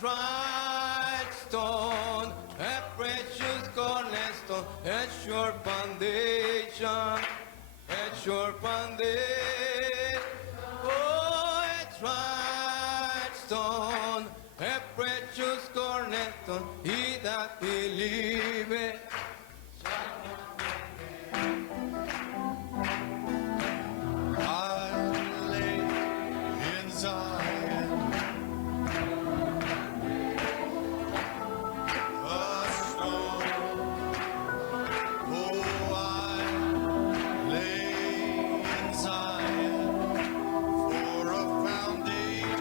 tried stone, a precious cornerstone, a sure foundation, a sure foundation. Oh, a tried stone, a precious cornerstone, he that believeth. I'll lay in Zion a stone. Oh, I lay in Zion for a foundation.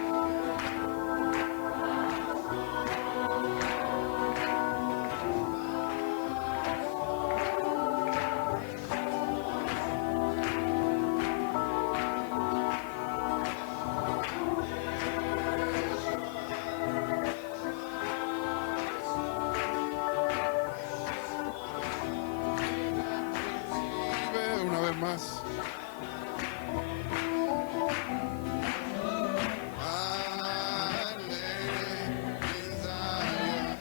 Una vez más. I lay in Zion.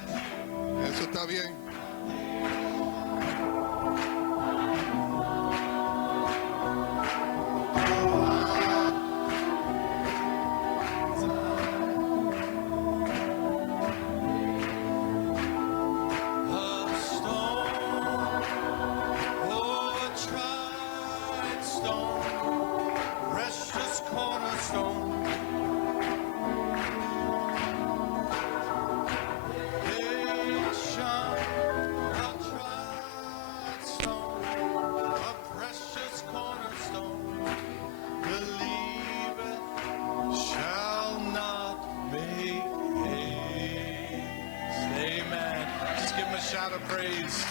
Eso está bien. A stone, oh, a tried stone, precious cornerstone. Nation, a tried stone, a precious cornerstone. Believe it shall not be haste. Amen. Just give him a shout of praise.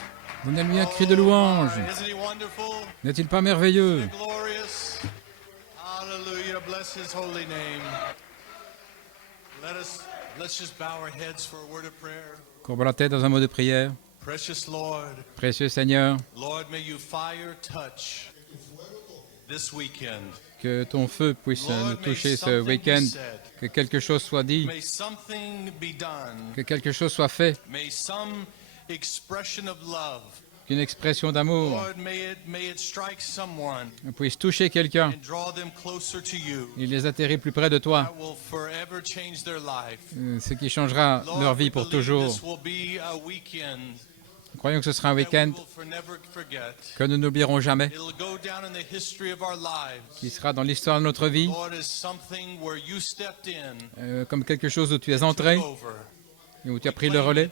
Donnez-lui un cri de louange. Isn't he wonderful? N'est-il pas merveilleux? Glorious. Hallelujah. Bless his holy name. Let's just bow our heads for a word of prayer. Courbe la tête dans un mot de prière. Precious Lord, Précieux Seigneur, Lord, may you fire touch this weekend. que ton feu puisse nous toucher ce week-end, que quelque chose soit dit, May something be done. que quelque chose soit fait, May some expression of love. qu'une expression d'amour Lord, may it strike someone puisse toucher quelqu'un and draw them closer to you. et les atterrir plus près de toi, That will forever change their life. ce qui changera Lord, leur we vie pour believe toujours. this will be a weekend Nous croyons que ce sera un that we week-end will never forget. que nous n'oublierons jamais, It'll go down in the history of our lives. qui sera dans l'histoire de notre vie, Lord, is something where you stepped in, comme quelque chose où tu es entré took over. et où tu as pris le relais.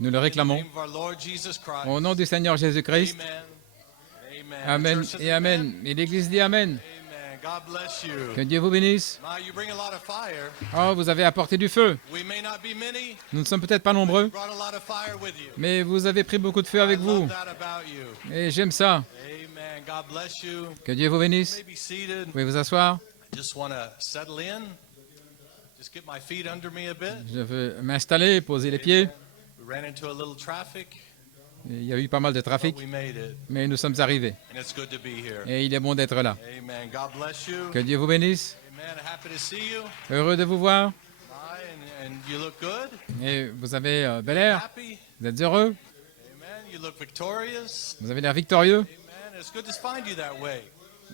Nous le In the réclamons. name of our Lord Jesus Christ. Au nom du Seigneur Jésus-Christ, Amen. Amen Church says et Amen. Et l'Église dit Amen. Amen. God bless you. Que Dieu vous bénisse. Now you bring a lot of fire. Oh, vous avez apporté du feu. We may not be many, Nous ne sommes peut-être pas nombreux, brought a lot of fire with you. mais vous avez pris beaucoup de feu avec I vous. love that about you. Et j'aime ça. Amen. God bless you. Que Dieu vous You bénisse. may be seated. Vous pouvez vous asseoir. I just want to settle in. Just get my feet under me a bit. Je veux m'installer, poser les pieds. We ran into a little traffic, Il y a eu pas mal de but trafic, we made it. mais nous sommes arrivés. And it's good to be here. Et il est bon d'être là. Amen. God bless you. Que Dieu vous bénisse. Amen. Happy to see you. Heureux de vous voir. And you look good. Et vous avez bel air. Happy. Vous êtes heureux. Amen. You look victorious. Vous avez l'air victorieux. Amen. It's good to find you that way.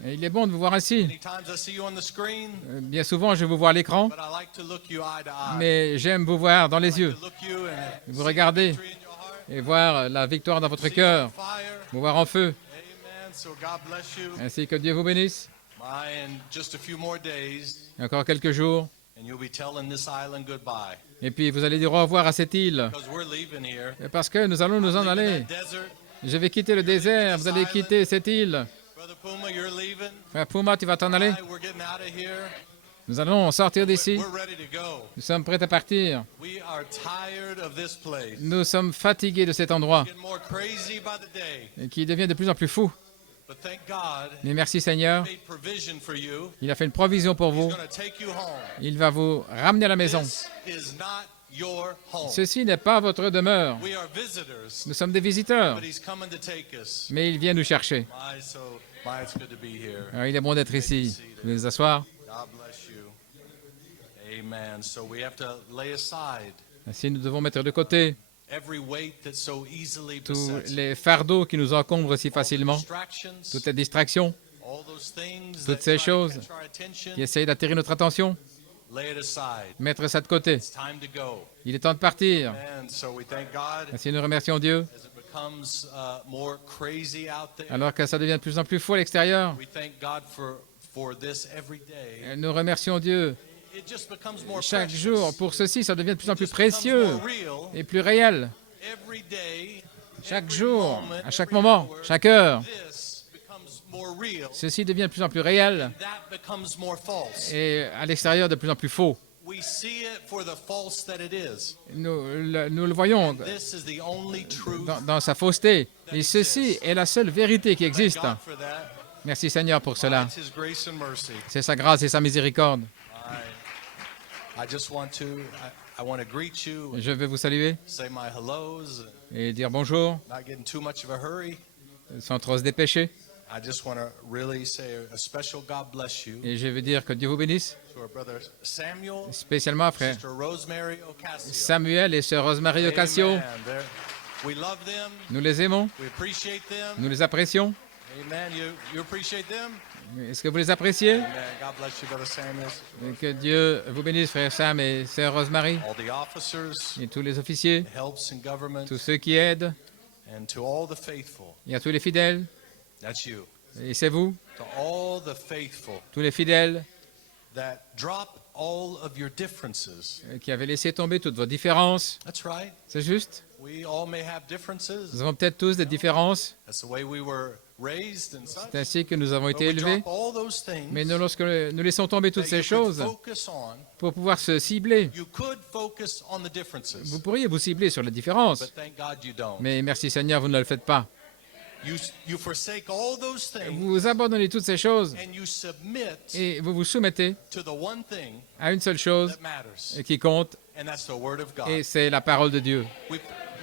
Et il est bon de vous voir ainsi. Many times I see you on the screen, Bien souvent, je vous vois à l'écran, but I like to look you eye to eye. mais j'aime vous voir dans I les like yeux. to look you and Vous see the regardez victory in your heart, et voir la victoire dans votre see you cœur, on fire. vous voir en feu. Amen. So God bless you. Ainsi que Dieu vous bénisse. And just a few more days, Et encore quelques jours. and you'll be telling this island goodbye. Et puis vous allez dire au revoir à cette île. Because we're leaving here. Et parce que nous allons nous en Leaving aller. that desert. Je vais quitter le désert, vous allez quitter cette île. Brother Puma, you're leaving. Frère Puma, tu vas t'en aller. We're getting out of here. Nous allons sortir d'ici. We're ready to go. Nous sommes prêts à partir. We are tired of this place. Nous sommes fatigués de cet endroit Getting more crazy by the day. et qui devient de plus en plus fou. But thank God Mais merci Seigneur, He made provision for you. il a fait une provision pour He's vous. going to take you home. Il va vous ramener à la maison. This is not your home. Ceci n'est pas votre demeure. We are visitors, Nous sommes des visiteurs, but He's coming to take us. mais il vient nous chercher. It's good to be here. Alors, il est bon d'être ici. Vous pouvez vous asseoir. God bless you. Amen. So we have to lay aside Ainsi, nous devons mettre de côté every weight that so easily tous besets us. les fardeaux qui nous encombrent si All the facilement, distractions, toutes les distractions all those things toutes that ces try to choses catch our attention, qui essayent d'attirer notre attention, lay it aside. mettre ça de côté. It's time to go. Il est temps de partir. And so we thank God Ainsi, nous remercions Dieu. as it becomes more crazy out there. Alors que ça devient de plus en plus fou à l'extérieur, We thank God for this every day. nous remercions Dieu. It just becomes more Chaque precious. jour, pour ceci, ça devient de plus en It plus just becomes précieux more real et plus réel. every day, Chaque every jour, moment, à chaque every moment, hour. chaque heure, This becomes more real. ceci devient de plus en plus réel That becomes more false. et à l'extérieur de plus en plus faux. We see it for the false that it is. Nous le voyons This is the only truth. dans sa fausseté. Et ceci est la seule vérité qui Thank existe. God for that. Merci Seigneur pour cela. It's His grace and mercy. C'est sa grâce et sa miséricorde. I just want to, I want to greet you, Je vais vous saluer say my hellos, et dire bonjour not get in too much of a hurry. sans trop se dépêcher. I just want to really say a special God bless you Et je veux dire que Dieu vous bénisse, to our brother Samuel, spécialement frère Sister Rosemary Ocasio. Samuel et sœur Rosemary Ocasio. Amen. We love them. Nous les aimons, We appreciate them. nous les apprécions. Amen. You appreciate them? Est-ce que vous les appréciez? Amen. God bless you, brother Samuel. Et que Dieu vous bénisse, frère Sam et sœur Rosemary, All the officers, et tous les officiers, the helps in government, tous ceux qui aident, and to all the faithful. et à tous les fidèles. That's you. Et c'est vous, To all the faithful tous les fidèles, that drop all of your differences. qui avez laissé tomber toutes vos différences. That's right. C'est juste. We all may have differences. Nous avons peut-être tous des différences. That's the way we were raised and such. C'est ainsi que nous avons But été we élevés. drop all those things Mais lorsque nous laissons tomber toutes that ces you could choses focus on. pour pouvoir se cibler, You could focus on the vous differences. pourriez vous cibler sur les différences. But thank God you don't. Mais merci Seigneur, vous ne le faites pas. You forsake all those things Vous abandonnez toutes ces choses and you submit et vous vous soumettez to the one thing à une seule chose that matters. qui compte, And that's the word of God. et c'est la parole de Dieu.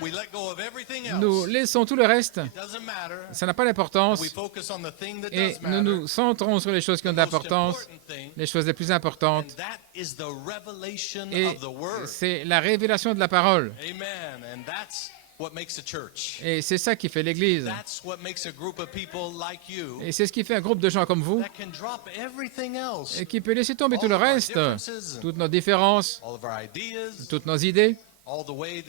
We let go of everything Nous else. laissons tout le reste, It doesn't matter. ça n'a pas d'importance, We focus on the thing that et does nous matter. nous centrons sur les choses qui ont The de most l'importance, important thing, les choses les plus and importantes, that is the revelation et of the word. c'est la révélation de la parole. Amen. And that's what makes a church. Et c'est ça qui fait l'Église. That's what makes a group of people like you Et c'est ce qui fait un groupe de gens comme vous, that can drop everything else. et qui peut laisser tomber tout All le of our reste, differences, toutes nos différences, all of our ideas, toutes nos idées, all the ways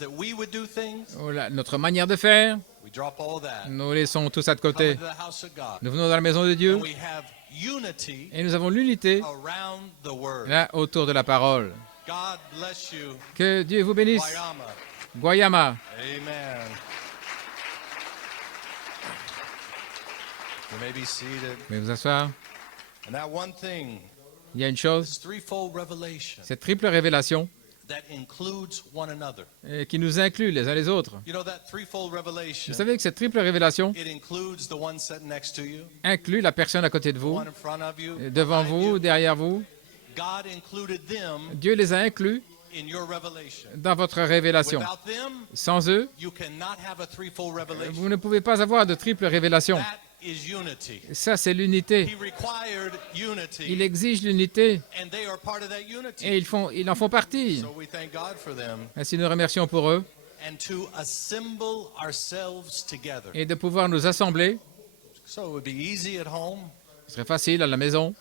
that we would do things. notre manière de faire. We drop all that. Nous laissons tout ça de Come côté. into the house of God. Nous venons dans la maison de Dieu And we have unity et nous avons l'unité around the word. là autour de la parole. God bless you. Que Dieu vous bénisse. Wayama. Guayama. Amen. You may be seated. Vous pouvez vous asseoir. And that one thing, Il y a une chose, this threefold revelation cette triple révélation that includes one another. qui nous inclut les uns les autres. You know that threefold revelation, Vous savez que cette triple révélation it includes the one sitting next to you, inclut la personne à côté de the vous, one in front of you, devant behind vous, you. derrière vous. God included them Dieu les a inclus in your revelation. dans votre révélation. Without them, Sans eux, you cannot have a threefold revelation. vous ne pouvez pas avoir de triple révélation. That is unity. Ça, c'est l'unité. He required unity, Il exige l'unité and they are part of that unity. et ils en font partie. So we thank God for them, Ainsi, nous remercions pour eux and to assemble ourselves together. et de pouvoir nous assembler. So it would be easy at home. Ce serait facile à la maison.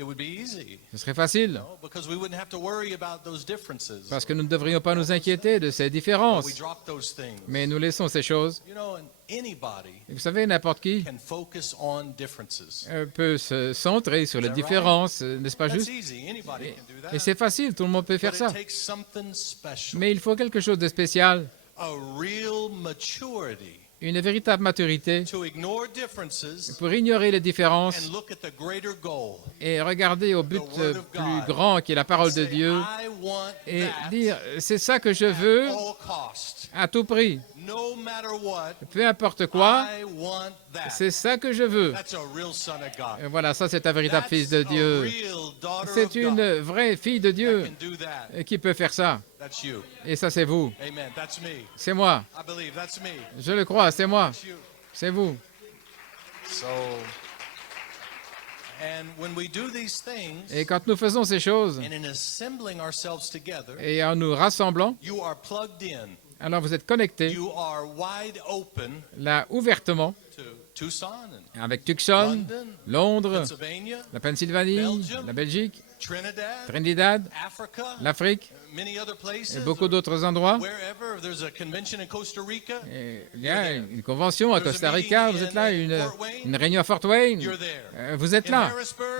It would be easy, Ce serait facile no? Because we wouldn't have to worry about those differences. parce que nous ne devrions pas nous inquiéter de ces We différences. drop those things. Mais nous laissons ces choses. You know, and anybody Et vous savez, n'importe qui can focus on differences. peut se centrer sur les Is that right? différences, n'est-ce pas That's juste? easy. Anybody can do Et that. c'est facile, tout le monde peut faire But ça. it takes something special, Mais il faut quelque chose de spécial, a real maturity une véritable maturité to ignore differences pour ignorer les différences and look at the greater goal. et regarder au but The Word of plus God. grand qui est la parole de Say, Dieu I want et that dire c'est ça que je veux at all cost. à tout prix, No matter what, peu importe quoi, I want that. c'est ça que je veux. That's a real son of God. Et voilà, ça c'est un véritable That's fils de a Dieu. real daughter C'est of une God vraie fille de that Dieu can do that. qui peut faire ça. That's you. Et ça c'est vous, Amen. That's me. c'est moi, I believe that's me. je le crois, c'est moi, That's you. c'est vous. So, And when we do these things, Et quand nous faisons ces choses, and in assembling ourselves together, et en nous rassemblant, you are plugged in. alors vous êtes connectés, You are wide open là, ouvertement, to Tucson and avec Tucson, Londres, Pennsylvania, la Pennsylvanie, Belgium, la Belgique, Trinidad, Trinidad, Africa, l'Afrique, many other places, et beaucoup d'autres endroits. wherever there's a convention in Costa Rica, Et il y a une convention à Costa Rica, vous êtes là, une réunion à Fort Wayne, you're there. vous êtes là,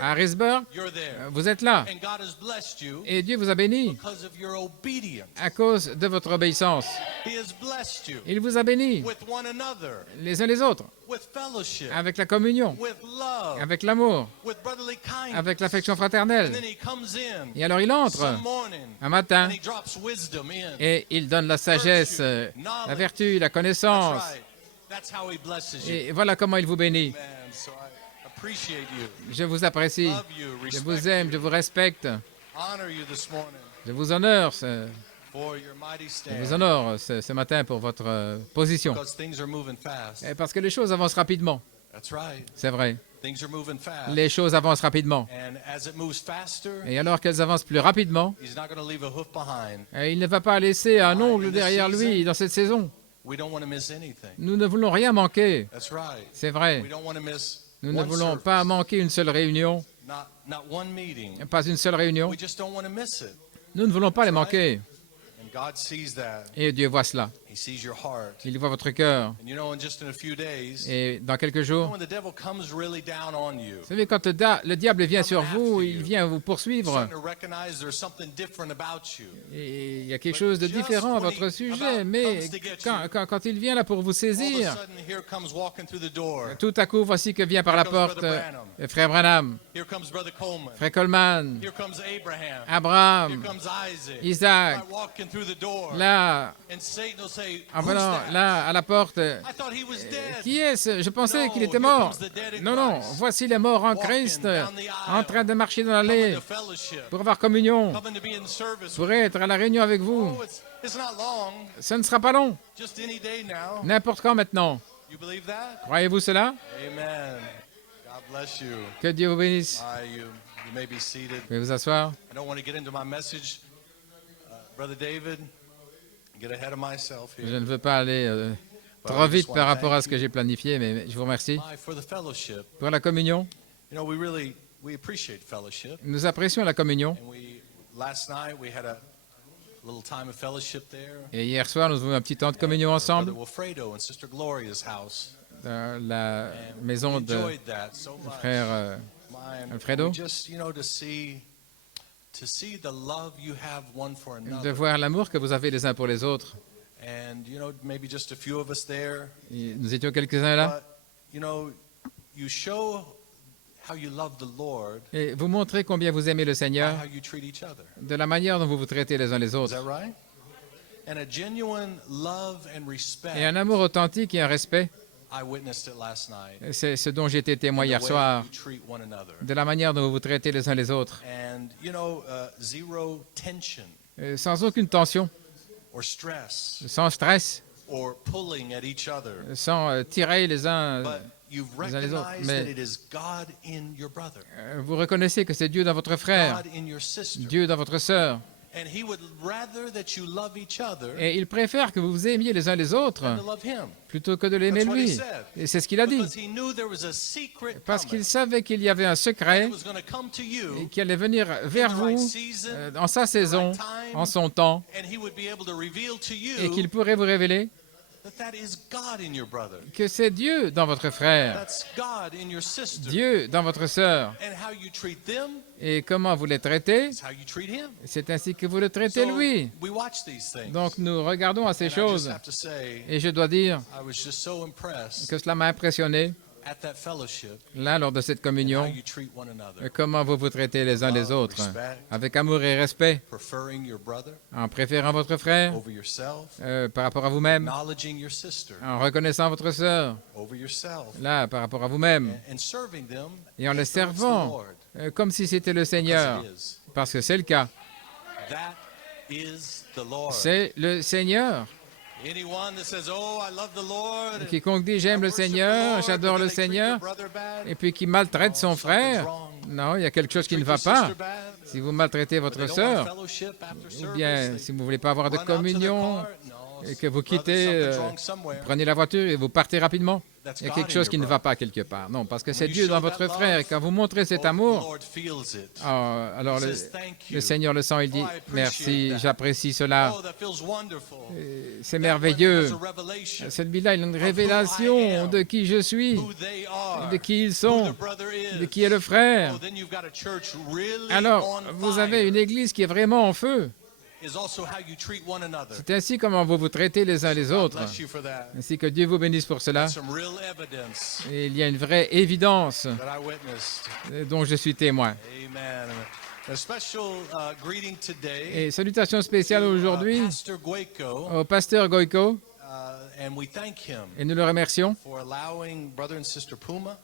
à Harrisburg, You're there. vous êtes là. And God has blessed you Et Dieu vous a béni because of your obedience. à cause de votre obéissance. He has blessed you Il vous a béni with one another, les uns les autres, with fellowship, avec la communion, with love, avec l'amour, with brotherly kindness. avec l'affection And fraternelle. then he comes in Et alors il entre some morning un matin and he drops wisdom in. et il donne la sagesse, la vertu, la That's connaissance. right. That's how he blesses you. Et voilà comment il vous bénit. Man, so I appreciate you, Je vous apprécie, love you, je respect vous aime, you, je vous respecte, honor you this morning je vous honore, for your mighty je vous stand. honore ce matin pour votre position. Because things are moving fast. Et parce que les choses avancent rapidement, That's right. c'est vrai. Things are moving fast. Les choses avancent rapidement. And as it moves faster, Et alors qu'elles avancent plus rapidement, he's not going to leave a hoof behind. il ne va pas laisser un ongle derrière lui dans cette saison. We don't want to miss anything. Nous ne voulons rien manquer, That's right. c'est vrai. We don't want to miss Nous ne one voulons service, pas manquer une seule réunion, not one meeting. pas une seule réunion. We just don't want to miss it. Nous ne voulons pas les manquer. And God sees that. Et Dieu voit cela. He sees your heart. Il voit votre cœur. And you know, in just in a few days, Et dans quelques jours, when the devil comes really down on you, vous savez, quand le diable vient sur vous, il vient vous poursuivre. starting to recognize there's something different about you. Et il y a quelque chose de différent à votre sujet, mais quand il vient là pour vous All of a saisir, sudden, here comes walking through the door. tout à coup, voici que vient par la porte frère Branham, Here comes Brother Coleman. frère Coleman, Here comes Abraham. Here Abraham, comes Isaac. Isaac, Start walking through the door. là, And Satan will say, en "Who's venant that? là à la porte. I thought he was dead." Qui est-ce? Je pensais qu'il était mort. Non, non, voici les morts en Christ, en train de marcher dans Coming l'allée to fellowship. pour avoir communion, Coming to be in service. pour être à la réunion avec vous. Oh, it's not long. Ce ne sera pas long, Just any day now. n'importe quand maintenant. You believe that? Croyez-vous cela? Amen. God bless you. Que Dieu vous bénisse. You may be seated. Vous pouvez vous asseoir. I don't want to get into my message, Brother David. Get ahead of myself Je here. ne veux pas aller trop vite par rapport à ce que j'ai planifié, mais je vous remercie. For the fellowship. Pour la communion, You know, we appreciate fellowship. nous apprécions la communion. And last night we had a little time of fellowship there. Et hier soir, nous avons eu un petit temps de communion ensemble Brother Wilfredo and Sister Gloria's house. dans la And maison we de enjoyed that so much. frère Man, Alfredo. we just, you know, to see the love you have one for de another. voir l'amour que vous avez les uns pour les autres. And, you know, maybe just a few of us there. Et nous étions quelques-uns là. But, you know, you show how you love the Lord Et vous montrez combien vous aimez le by Seigneur how you treat each other. de la manière dont vous vous traitez les uns les Is autres. that right? And a genuine love and respect. Et un amour authentique et un respect, I witnessed it last night. c'est ce dont j'ai été témoin The hier way soir, you treat one another. de la manière dont vous vous traitez les uns les autres, And, you know, zero tension sans aucune tension, or stress sans stress, or pulling at each other. sans tirer les uns. But you've les uns les autres. recognized Mais- that it is God in your brother, Vous reconnaissez que c'est Dieu dans votre frère, God in your sister. Dieu dans votre sœur, And he would rather that you love each other et il préfère que vous vous aimiez les uns les autres than to love him. plutôt que de l'aimer That's what he lui. said. Et c'est ce qu'il a dit, Because he knew there was a secret parce coming. qu'il savait qu'il y avait un secret It was going to come to et you qui allait venir vers in the right vous season, en sa saison, en son temps, and he would be able to reveal to et you qu'il pourrait vous révéler that is God in your brother. que c'est Dieu dans votre frère, That's God in your sister. Dieu dans votre sœur. And how you treat them Et comment vous les traitez, is how you treat him. c'est ainsi que vous le traitez So, lui. we watch these things. Donc nous regardons à ces And I just choses. have to say, Et je dois dire I was just so impressed que cela m'a impressionné, at that fellowship, là, lors de cette how communion, you treat one another, comment vous vous traitez les uns les Love, autres, respect. avec amour et respect, preferring your brother en préférant votre frère over yourself, par rapport à vous-même, acknowledging your sister en reconnaissant votre sœur, over yourself, là, par rapport à vous-même, and serving them et en les as though it's the servant Lord, comme si c'était le Seigneur, because it is. parce que c'est le cas. That is the Lord. C'est le Seigneur. Anyone that says, "Oh, I love the Lord," Quiconque dit j'aime le Seigneur, j'adore le Seigneur, et puis qui maltraite son frère, non, il y a quelque chose qui ne va pas. Si vous maltraitez votre sœur, ou bien si vous ne voulez pas avoir de communion, et que vous quittez, prenez la voiture et vous partez rapidement, il y a quelque chose qui ne va pas quelque part. Non, parce que c'est Dieu dans votre frère, et quand vous montrez cet amour, alors le Seigneur le sent, il dit « Merci, j'apprécie cela, c'est merveilleux. » Celui-là, il a une révélation de qui je suis, de qui ils sont, de qui est le frère. Alors, vous avez une église qui est vraiment en feu. C'est ainsi comment vous vous traitez les uns les autres. Ainsi que Dieu vous bénisse pour cela. Et il y a une vraie évidence dont je suis témoin. Et salutations spéciales aujourd'hui au pasteur Goyko. Et nous le remercions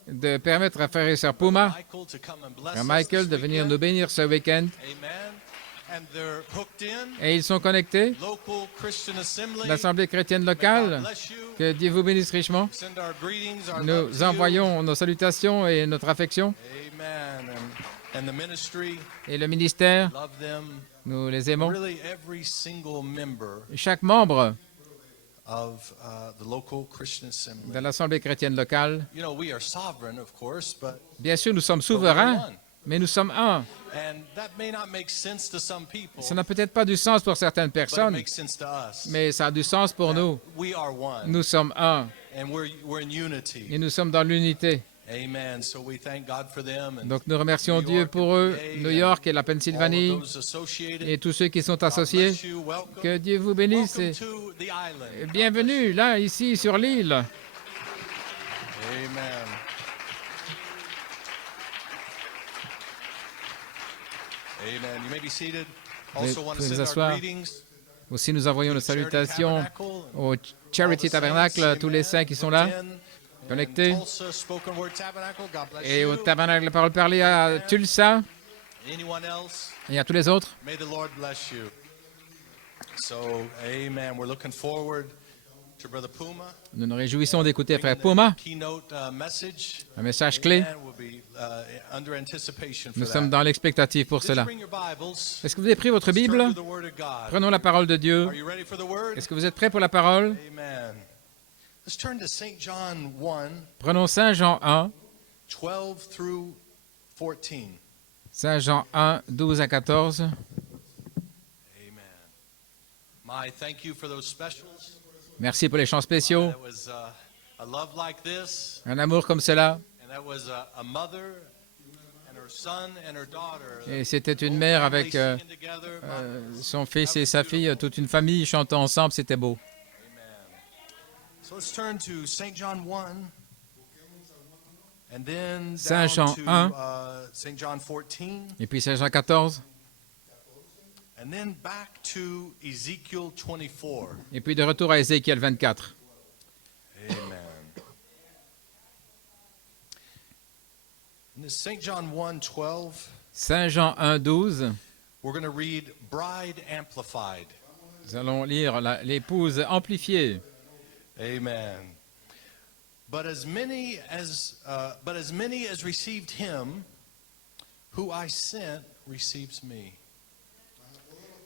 de permettre à frère et sœur Puma, à Michael, de venir nous bénir ce week-end. Et ils sont connectés. L'Assemblée chrétienne locale, que Dieu vous bénisse richement. Nous envoyons nos salutations et notre affection. Et le ministère, nous les aimons. Chaque membre de l'Assemblée chrétienne locale, bien sûr, nous sommes souverains, mais nous sommes un. Ça n'a peut-être pas du sens pour certaines personnes, mais ça a du sens pour nous. Nous sommes un. Et nous sommes dans l'unité. Donc nous remercions Dieu pour eux, New York et la Pennsylvanie, et tous ceux qui sont associés. Que Dieu vous bénisse. Et bienvenue là, ici, sur l'île. Amen. Amen. You may be seated. Also want to Pouvez vous send our asseoir. greetings Aussi, nous envoyons nos to Charity salutations Tabernacle, au all Charity the Tabernacle, saints, tous les saints qui sont là, amen. connectés, And Tulsa Spoken Word Tabernacle, God bless et au you. Tabernacle de Parole Parlée à Tulsa, Anyone else? et à tous les autres. May the Lord bless you. So, amen. We're looking forward to Brother Puma. Nous nous réjouissons d'écouter Frère Puma, Keynote message. un message clé. Amen. We'll be under anticipation for Nous that. sommes dans l'expectative pour Did you cela. bring your Bibles? Est-ce que vous avez pris votre Turn Bible? to the Word of God. Prenons la parole de Dieu. Are you ready for the Word? Est-ce que vous êtes prêts pour la parole? Amen. Let's turn to St. John 1, Prenons Saint Jean 1, 12 through 14. Saint Jean 1, 12 à 14. Amen. My, thank you for those specials. Merci pour les chants spéciaux. That was a love like this, Un amour comme cela. and that was a mother and her son and her daughter. Et c'était une mère avec Family singing together. son fils et sa fille, toute une famille chantant ensemble. C'était beau. So let's turn to St. John 1, and then Saint down Jean to 1. St. John 14, Et puis Saint Jean 14. and then back to Ezekiel 24. Et puis de retour à Ézéchiel 24. Amen. In this St. John 1, 12, Saint Jean 1, 12. we're going to read Bride Amplified. Nous allons lire l'épouse amplifiée. Amen. But as many as received him, who I sent, receives me.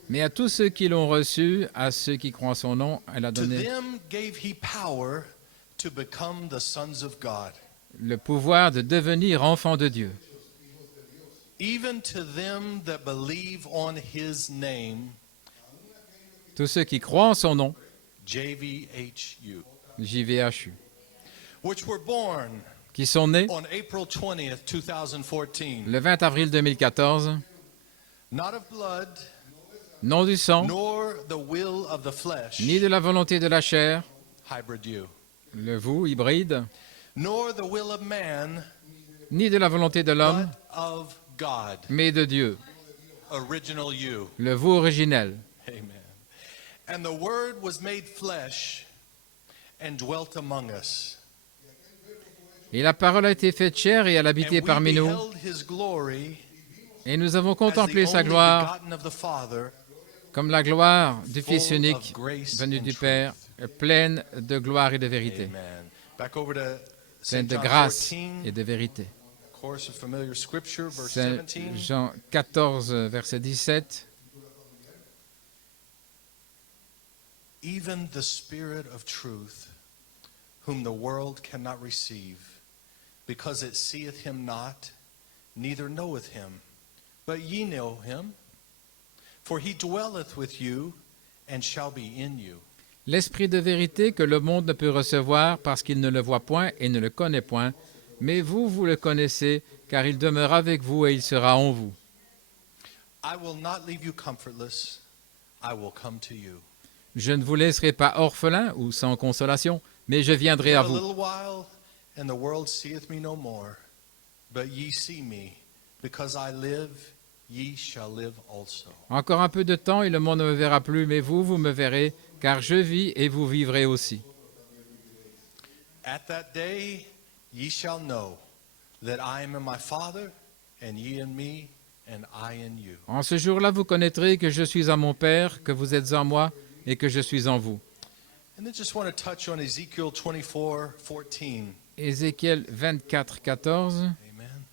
Mais à tous ceux qui l'ont reçu, à ceux qui croient en son nom, elle a To donné them gave he power to become the sons of God, le pouvoir de devenir enfants de Dieu. even to them that believe on his name, Tous ceux qui croient en son nom, JVHU, JVHU, which were born qui sont nés on April 20th, 2014, le 20 avril 2014, not of blood, non du sang, nor the will of the flesh, ni de la volonté de la chair, hybrid you, le vous, hybride, nor the will of man, ni de la volonté de l'homme, but of God, mais de Dieu, original you. le vous originel. Amen. And the Word was made flesh and dwelt among us. Et la parole a été faite chair et elle a habité And we parmi nous, beheld his glory et nous avons as contemplé the sa only gloire begotten of the Father, comme la gloire du Fils full of unique grace venu and du truth. Père, pleine de gloire et de vérité, Amen. Back over to pleine St. de John grâce 14, et de vérité. of course, a familiar scripture, verse Saint 17. Jean 14, verset 17. Even the Spirit of truth, whom the world cannot receive, because it seeth him not, neither knoweth him. But ye know him, for he dwelleth with you, and shall be in you. L'esprit de vérité que le monde ne peut recevoir parce qu'il ne le voit point et ne le connaît point, mais vous, vous le connaissez, car il demeure avec vous et il sera en vous. I will not leave you comfortless, I will come to you. Je ne vous laisserai pas orphelin ou sans consolation, mais je viendrai à Yet a vous. little while, and the world seeth me no more, but ye see me, because I live, ye shall live also. Encore un peu de temps et le monde ne me verra plus, mais vous, vous me verrez, car je vis et vous vivrez aussi. At that day ye shall know that I am in my Father, and ye in me, and I in you. En ce jour-là, vous connaîtrez que je suis en mon Père, que vous êtes en moi et que je suis en vous. And then just want to touch on Ezekiel 24:14. Ézéchiel 24, 14. Amen.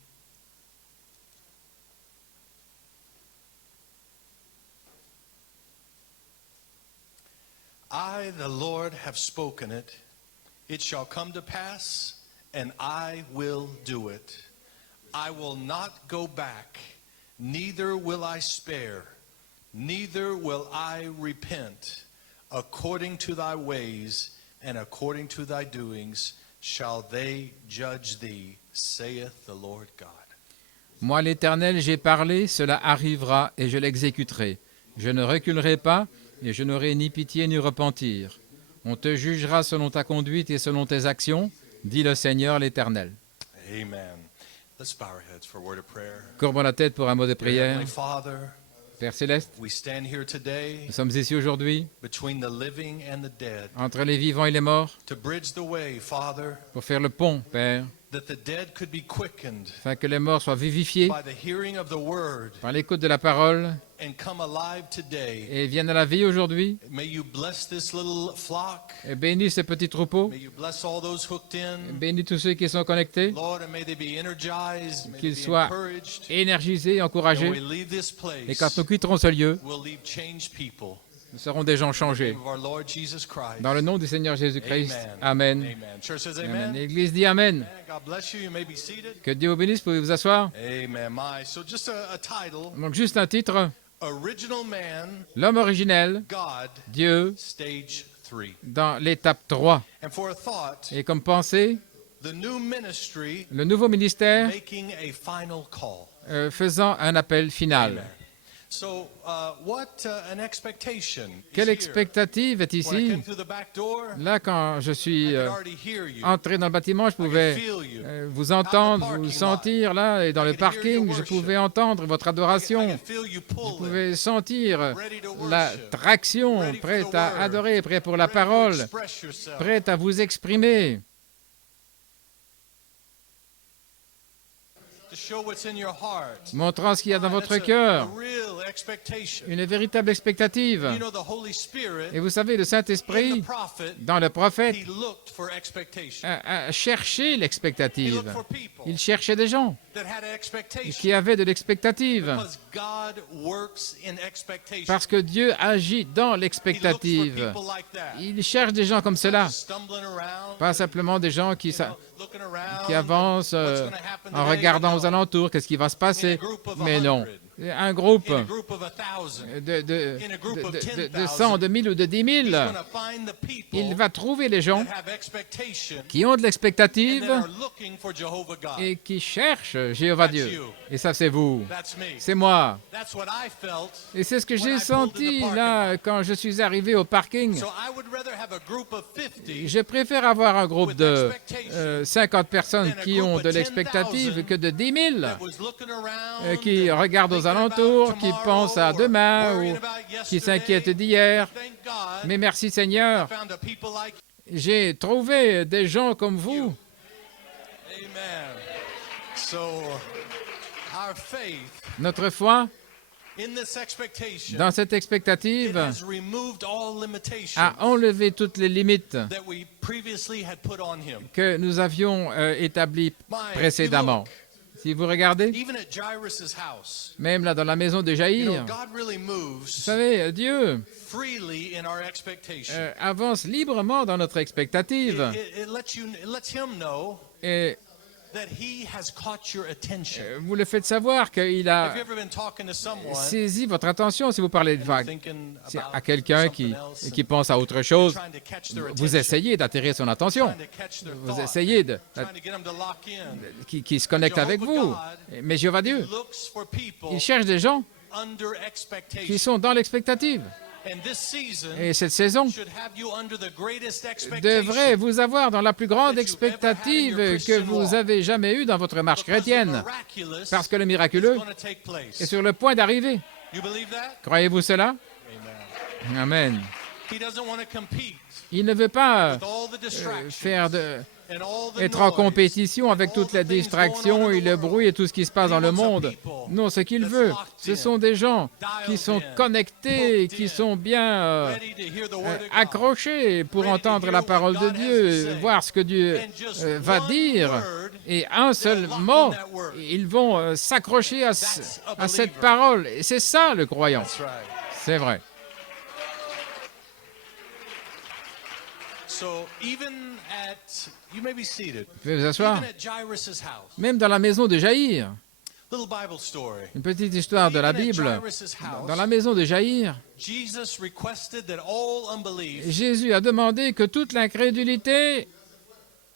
I, the Lord, have spoken it. It shall come to pass, and I will do it. I will not go back, neither will I spare, neither will I repent. According to thy ways and according to thy doings shall they judge thee, saith the Lord God. Moi, l'Éternel, j'ai parlé, cela arrivera et je l'exécuterai. Je ne reculerai pas et je n'aurai ni pitié ni repentir. On te jugera selon ta conduite et selon tes actions, dit le Seigneur l'Éternel. Amen. Let's bow our heads for a word of prayer. Courbons la tête pour un mot de Dear prière. Heavenly Father, Père céleste, we stand here today nous sommes ici aujourd'hui, between the living and the dead entre les vivants et les morts, to bridge the way, Father, pour faire le pont, Père, that the dead could be quickened afin que les morts soient vivifiés by the hearing of the word par l'écoute de la parole and come alive today. et viennent à la vie aujourd'hui. May you bless this little flock. Et bénis ce petit troupeau, May you bless all those hooked in. bénis tous ceux qui sont connectés, Lord, and may they be energized, may they qu'ils be soient encouraged. énergisés, And when we encouragés. leave this Et place, quand nous quitterons ce lieu, we'll leave changed people. nous serons des gens In the changés. name of our Lord Jesus Christ. Dans le nom du Seigneur Jésus-Christ. Amen. Amen. Amen. Church says Amen. amen. L'Église dit Amen. Amen. God bless you. You may be seated. Que Dieu vous bénisse, pouvez vous asseoir. Amen. My. So just a title. Donc juste un titre, Original Man, l'homme originel, God, Dieu, Stage 3. dans l'étape 3. And for a thought, Et comme pensée, the new ministry le nouveau ministère making a final call. faisant un appel final. Amen. So, what an expectation is Quelle here. expectative est When I ici? came through the back door, Là, quand je I suis could already hear you. entré dans le bâtiment, je I could pouvais feel you. vous entendre, vous sentir là, et dans le parking, je pouvais entendre votre I adoration. could feel you Je pulling. pouvais sentir Ready to la worship. traction, Ready for prête the à word. adorer, prête pour la Ready to parole, express yourself. prête à vous exprimer, To show what's in your heart. montrant ce qu'il y a dans votre That's cœur, a real expectation. une véritable expectative. You know, the Holy Spirit Et vous savez, le in Saint-Esprit, the prophet, dans le prophète, he looked for expectation. a cherché He l'expectative. looked for people Il cherchait des gens that had expectation. qui avaient de l'expectative, Because God works in expectation. parce que Dieu agit dans He looks for l'expectative. people like that. Il cherche des gens comme cela, Stumbling around, pas simplement des gens qui looking around, qui avancent what's gonna happen en today, regardant no. aux alentours, qu'est-ce qui va se passer. Mais non, un groupe In a group of 1,000, de 100, de 1000 ou de 10 000, he's gonna find the people il va trouver les gens that have expectation qui ont de and l'expectative that are looking for Jehovah God. et qui cherchent Jéhovah Dieu. Et ça, c'est vous. That's me. C'est moi. That's what I felt. Et c'est ce que When j'ai I pulled senti in the parking là lot. quand je suis arrivé au parking. So I would rather have a group of 50 Je préfère avoir un groupe with de expectation 50 personnes than a qui group ont of de 10,000 l'expectative que de 10 000 that was looking around qui and regardent aux thinking about alentours, qui tomorrow pensent à or demain worrying ou about qui yesterday. s'inquiètent d'hier. Thank God Mais merci I Seigneur, found a people like j'ai trouvé des gens comme vous. you. Amen. So our faith Notre foi in this expectation, dans cette it expectative, has removed all limitations a enlevé toutes les limites that we previously had put on him. que nous avions établies My, précédemment. Si vous regardez, even at Jairus' house, même là dans la maison de you know, Jaïr, God really vous moves savez, Dieu freely in our expectation. avance librement dans notre expectative. It lets him know Et that he has caught your attention. vous le faites savoir qu'il a Have you ever been talking to someone saisi votre attention si vous parlez thinking à about quelqu'un something else qui and pense à autre chose? trying to catch their Vous attention, essayez d'attirer son attention. trying to catch their Vous thought, essayez trying to get them to lock in. qui se connecte avec vous. Mais Jéhovah Dieu, Looks for people il cherche des gens under qui expectation. sont dans l'expectative. And this season Et cette saison should have you under the greatest devrait expectation. vous avoir dans la plus grande expectative que vous avez jamais eue dans votre marche Because the chrétienne. miraculous Parce que le is miraculeux going to take place. est sur le point d'arriver. You believe that? Croyez-vous cela? Amen. Amen. He doesn't want to compete Il ne veut pas with all the distractions faire and all the être en noise. compétition avec toute la distraction et le bruit et tout ce qui se passe dans le monde. Non, ce qu'il veut, ce sont des gens qui sont connectés, qui sont bien Ready to hear the word of God. accrochés pour entendre la parole de Dieu, voir ce que Dieu va dire. Et un seul mot, ils vont s'accrocher à cette parole. Et c'est ça le croyant. That's right. C'est vrai. So even at, you may be seated. Vous pouvez vous asseoir. Even at Jairus' house, Même dans la maison de Jaïr, little Bible story. une petite histoire de la Bible. Dans la maison de Jaïr, Jesus requested that all unbelief Jésus a demandé que toute l'incrédulité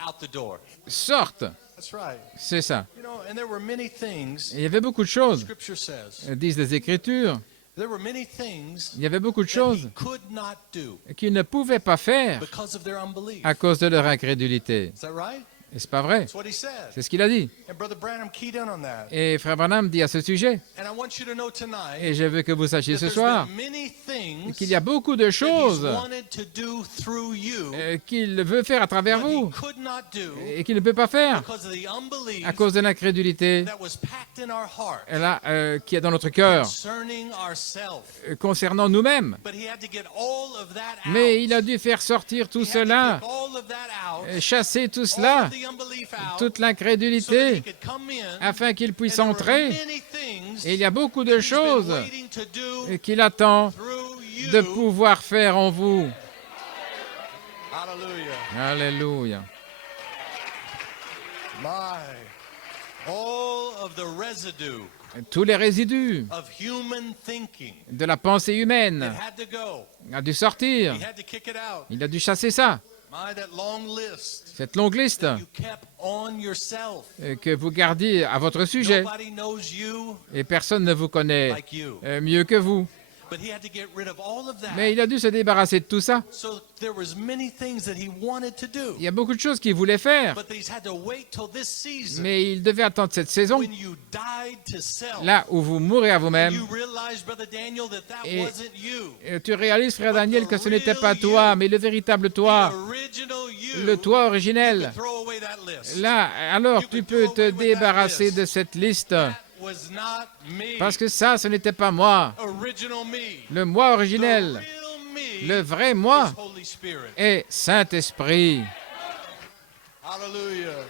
out the door. sorte. That's right. C'est ça. You know, and there were many things, Et il y avait beaucoup de choses, Scripture says, disent les Écritures, there were many things il y avait beaucoup de that choses he could not do qu'ils ne pouvaient pas faire because of their unbelief. à cause de leur incrédulité. Is that right? Et c'est pas vrai. That's what he said. C'est ce qu'il a dit. And Brother Branham keyed in on that. Et Frère Branham dit à ce sujet, And I want you to know tonight et je veux que vous sachiez that ce there's soir, been many things qu'il y a beaucoup de that he's choses wanted to do through you qu'il veut faire à travers that he vous could not do et qu'il ne peut pas faire because of the unbelief à cause de l'incrédulité that was packed in our heart là, qui est dans notre cœur concerning ourselves. concernant nous-mêmes. But he had to get all of that out. Mais il a dû faire sortir tout He had to cela, get all of that out, chasser tout all cela, of the unbelief out, toute so that he l'incrédulité, could come in. afin qu'il puisse And there were entrer. many things Et il y a beaucoup de he's been choses waiting to do qu'il attend through you. de pouvoir faire en vous. Hallelujah. Alléluia. All of the residue Tous les résidus of human thinking, de la pensée it humaine had to go. a dû sortir. He had to kick it out. Il a dû chasser ça. That long list Cette longue liste you kept on yourself. que vous gardiez à votre sujet. Nobody knows you Et personne ne vous connaît like you. mieux que vous. But he had to get rid of all of that. Mais il a dû se débarrasser de tout ça. So there was many things that he wanted to do. Il y a beaucoup de choses qu'il voulait faire. But he's had to wait till this season Mais il devait attendre cette saison, when you died to self. là où vous mourrez à vous-même. You realized, Brother Daniel, that that Et- wasn't you. Et tu réalises, frère Daniel, que ce n'était pas toi, mais le véritable toi, The original you. le toi You originel. could throw away that list. Là, alors tu peux te débarrasser de cette liste. That was not me. Parce que ça, ce n'était pas moi. Original me. Le moi The originel, real me le vrai moi, is Holy Spirit. est Saint-Esprit. Hallelujah.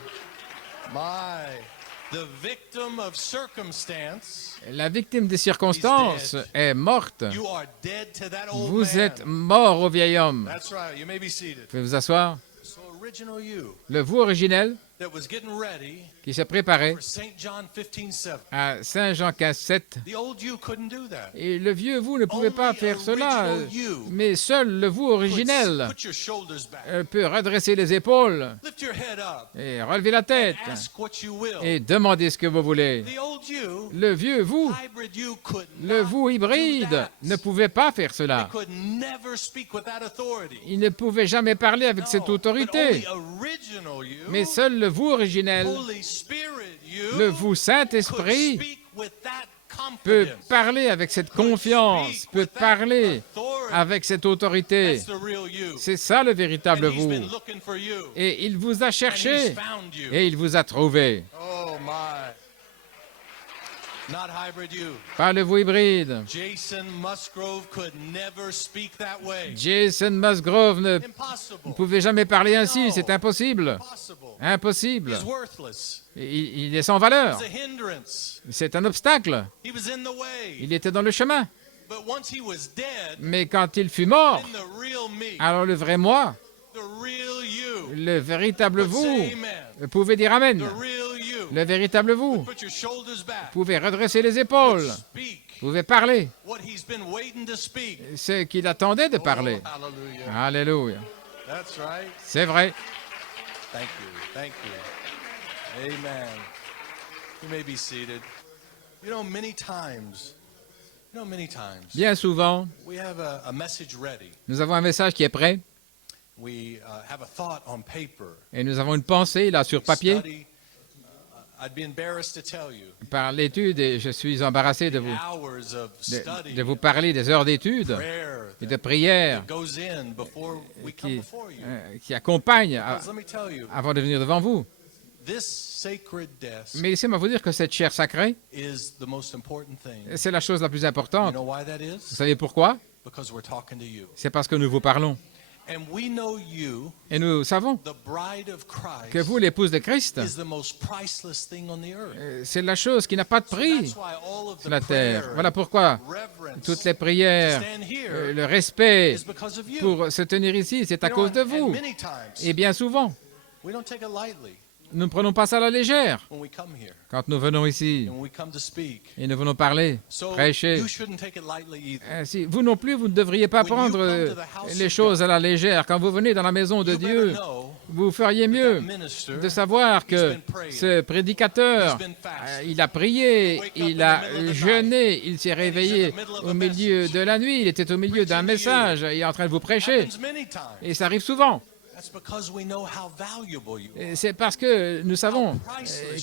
The victim of circumstance, La victime des circonstances est morte. you are dead to that old Vous man. êtes mort au vieil homme. That's right. You may be seated. Vous pouvez vous asseoir. So original you Le vous originel that was getting ready qui se préparait for St. John 15:7. à Saint Jean 15, 7. The old you couldn't do that. Et le vieux vous ne pouvait pas Only faire cela, original you mais seul le vous originel Put your shoulders back. peut redresser les épaules Lift your head up. et relever la tête Ask what you will. et demander ce que vous voulez. The old you, Le vieux vous, hybrid you, could le not vous do hybride, that. ne pouvait pas faire They cela. could never speak with that authority. Il ne pouvait jamais parler avec cette No, autorité. but only original you, Mais seul le vous originel, Holy Spirit you, le vous could Saint-Esprit, speak with that peut confidence. parler avec cette confiance, peut parler avec cette autorité. That's the real you. C'est ça le véritable And he's vous. been looking for you. Et il vous a And cherché he's found you. et il vous a trouvé. Oh my. Not hybrid you. Pas le vous hybride. Jason Musgrove could never speak that way. Jason Musgrove ne Impossible. pouvait jamais parler ainsi, c'est impossible. Impossible. Impossible. He's worthless. Il est sans valeur. He's a hindrance. C'est un obstacle. He was in the way. Il était dans le chemin. But once he was dead, Mais quand il fut mort, then the real me, alors le vrai moi, the real you, le véritable would vous, say amen. pouvait dire Amen. The real you. Le véritable vous Put your shoulders back. pouvait redresser les épaules, Speak pouvait parler what he's been waiting to speak. ce qu'il attendait de parler. Oh, hallelujah. Alléluia. That's right. C'est vrai. Thank you. Thank you. Amen. You may be seated. You know, many times, Bien souvent, we have a message ready. nous avons un message qui est prêt We have a thought on paper. et nous avons une pensée là sur papier Study. I'd be embarrassed to tell you. par l'étude et je suis embarrassé de Hours of study, vous parler des heures d'étude prayer et de prière that goes in before we come before you. qui accompagnent Because let me tell you, avant de venir devant vous. this sacred desk Mais laissez-moi vous dire que cette chair sacrée, is the most important thing. c'est la chose la plus You importante. know why that Vous is? savez pourquoi? Because we're talking to you. C'est parce que nous vous parlons. And we know you, Et nous savons the bride of Christ, que vous, l'épouse de Christ, is the most priceless thing on the earth. c'est la chose qui n'a pas de prix That's why all of sur the la terre. prayer, Voilà pourquoi reverence, toutes les prières, stand here le respect is because of you. pour se tenir ici, c'est à You know, cause de and vous. many times, Et bien souvent, we don't take it lightly nous ne prenons pas ça à la légère when we come here quand nous venons ici and when we come to speak. et nous venons parler, So prêcher. you shouldn't take it lightly either. Ainsi, vous non plus, vous ne devriez pas When you prendre come to the house les of choses à la légère. Quand vous venez dans la maison de You better Dieu, know vous feriez that mieux minister de savoir que ce prédicateur, il a prié, il a jeûné, il s'est réveillé au milieu de la nuit, il était au milieu d'un message, il est en train de vous prêcher. happens many times. Et ça arrive souvent. That's because we know how valuable you are. Et c'est parce que nous savons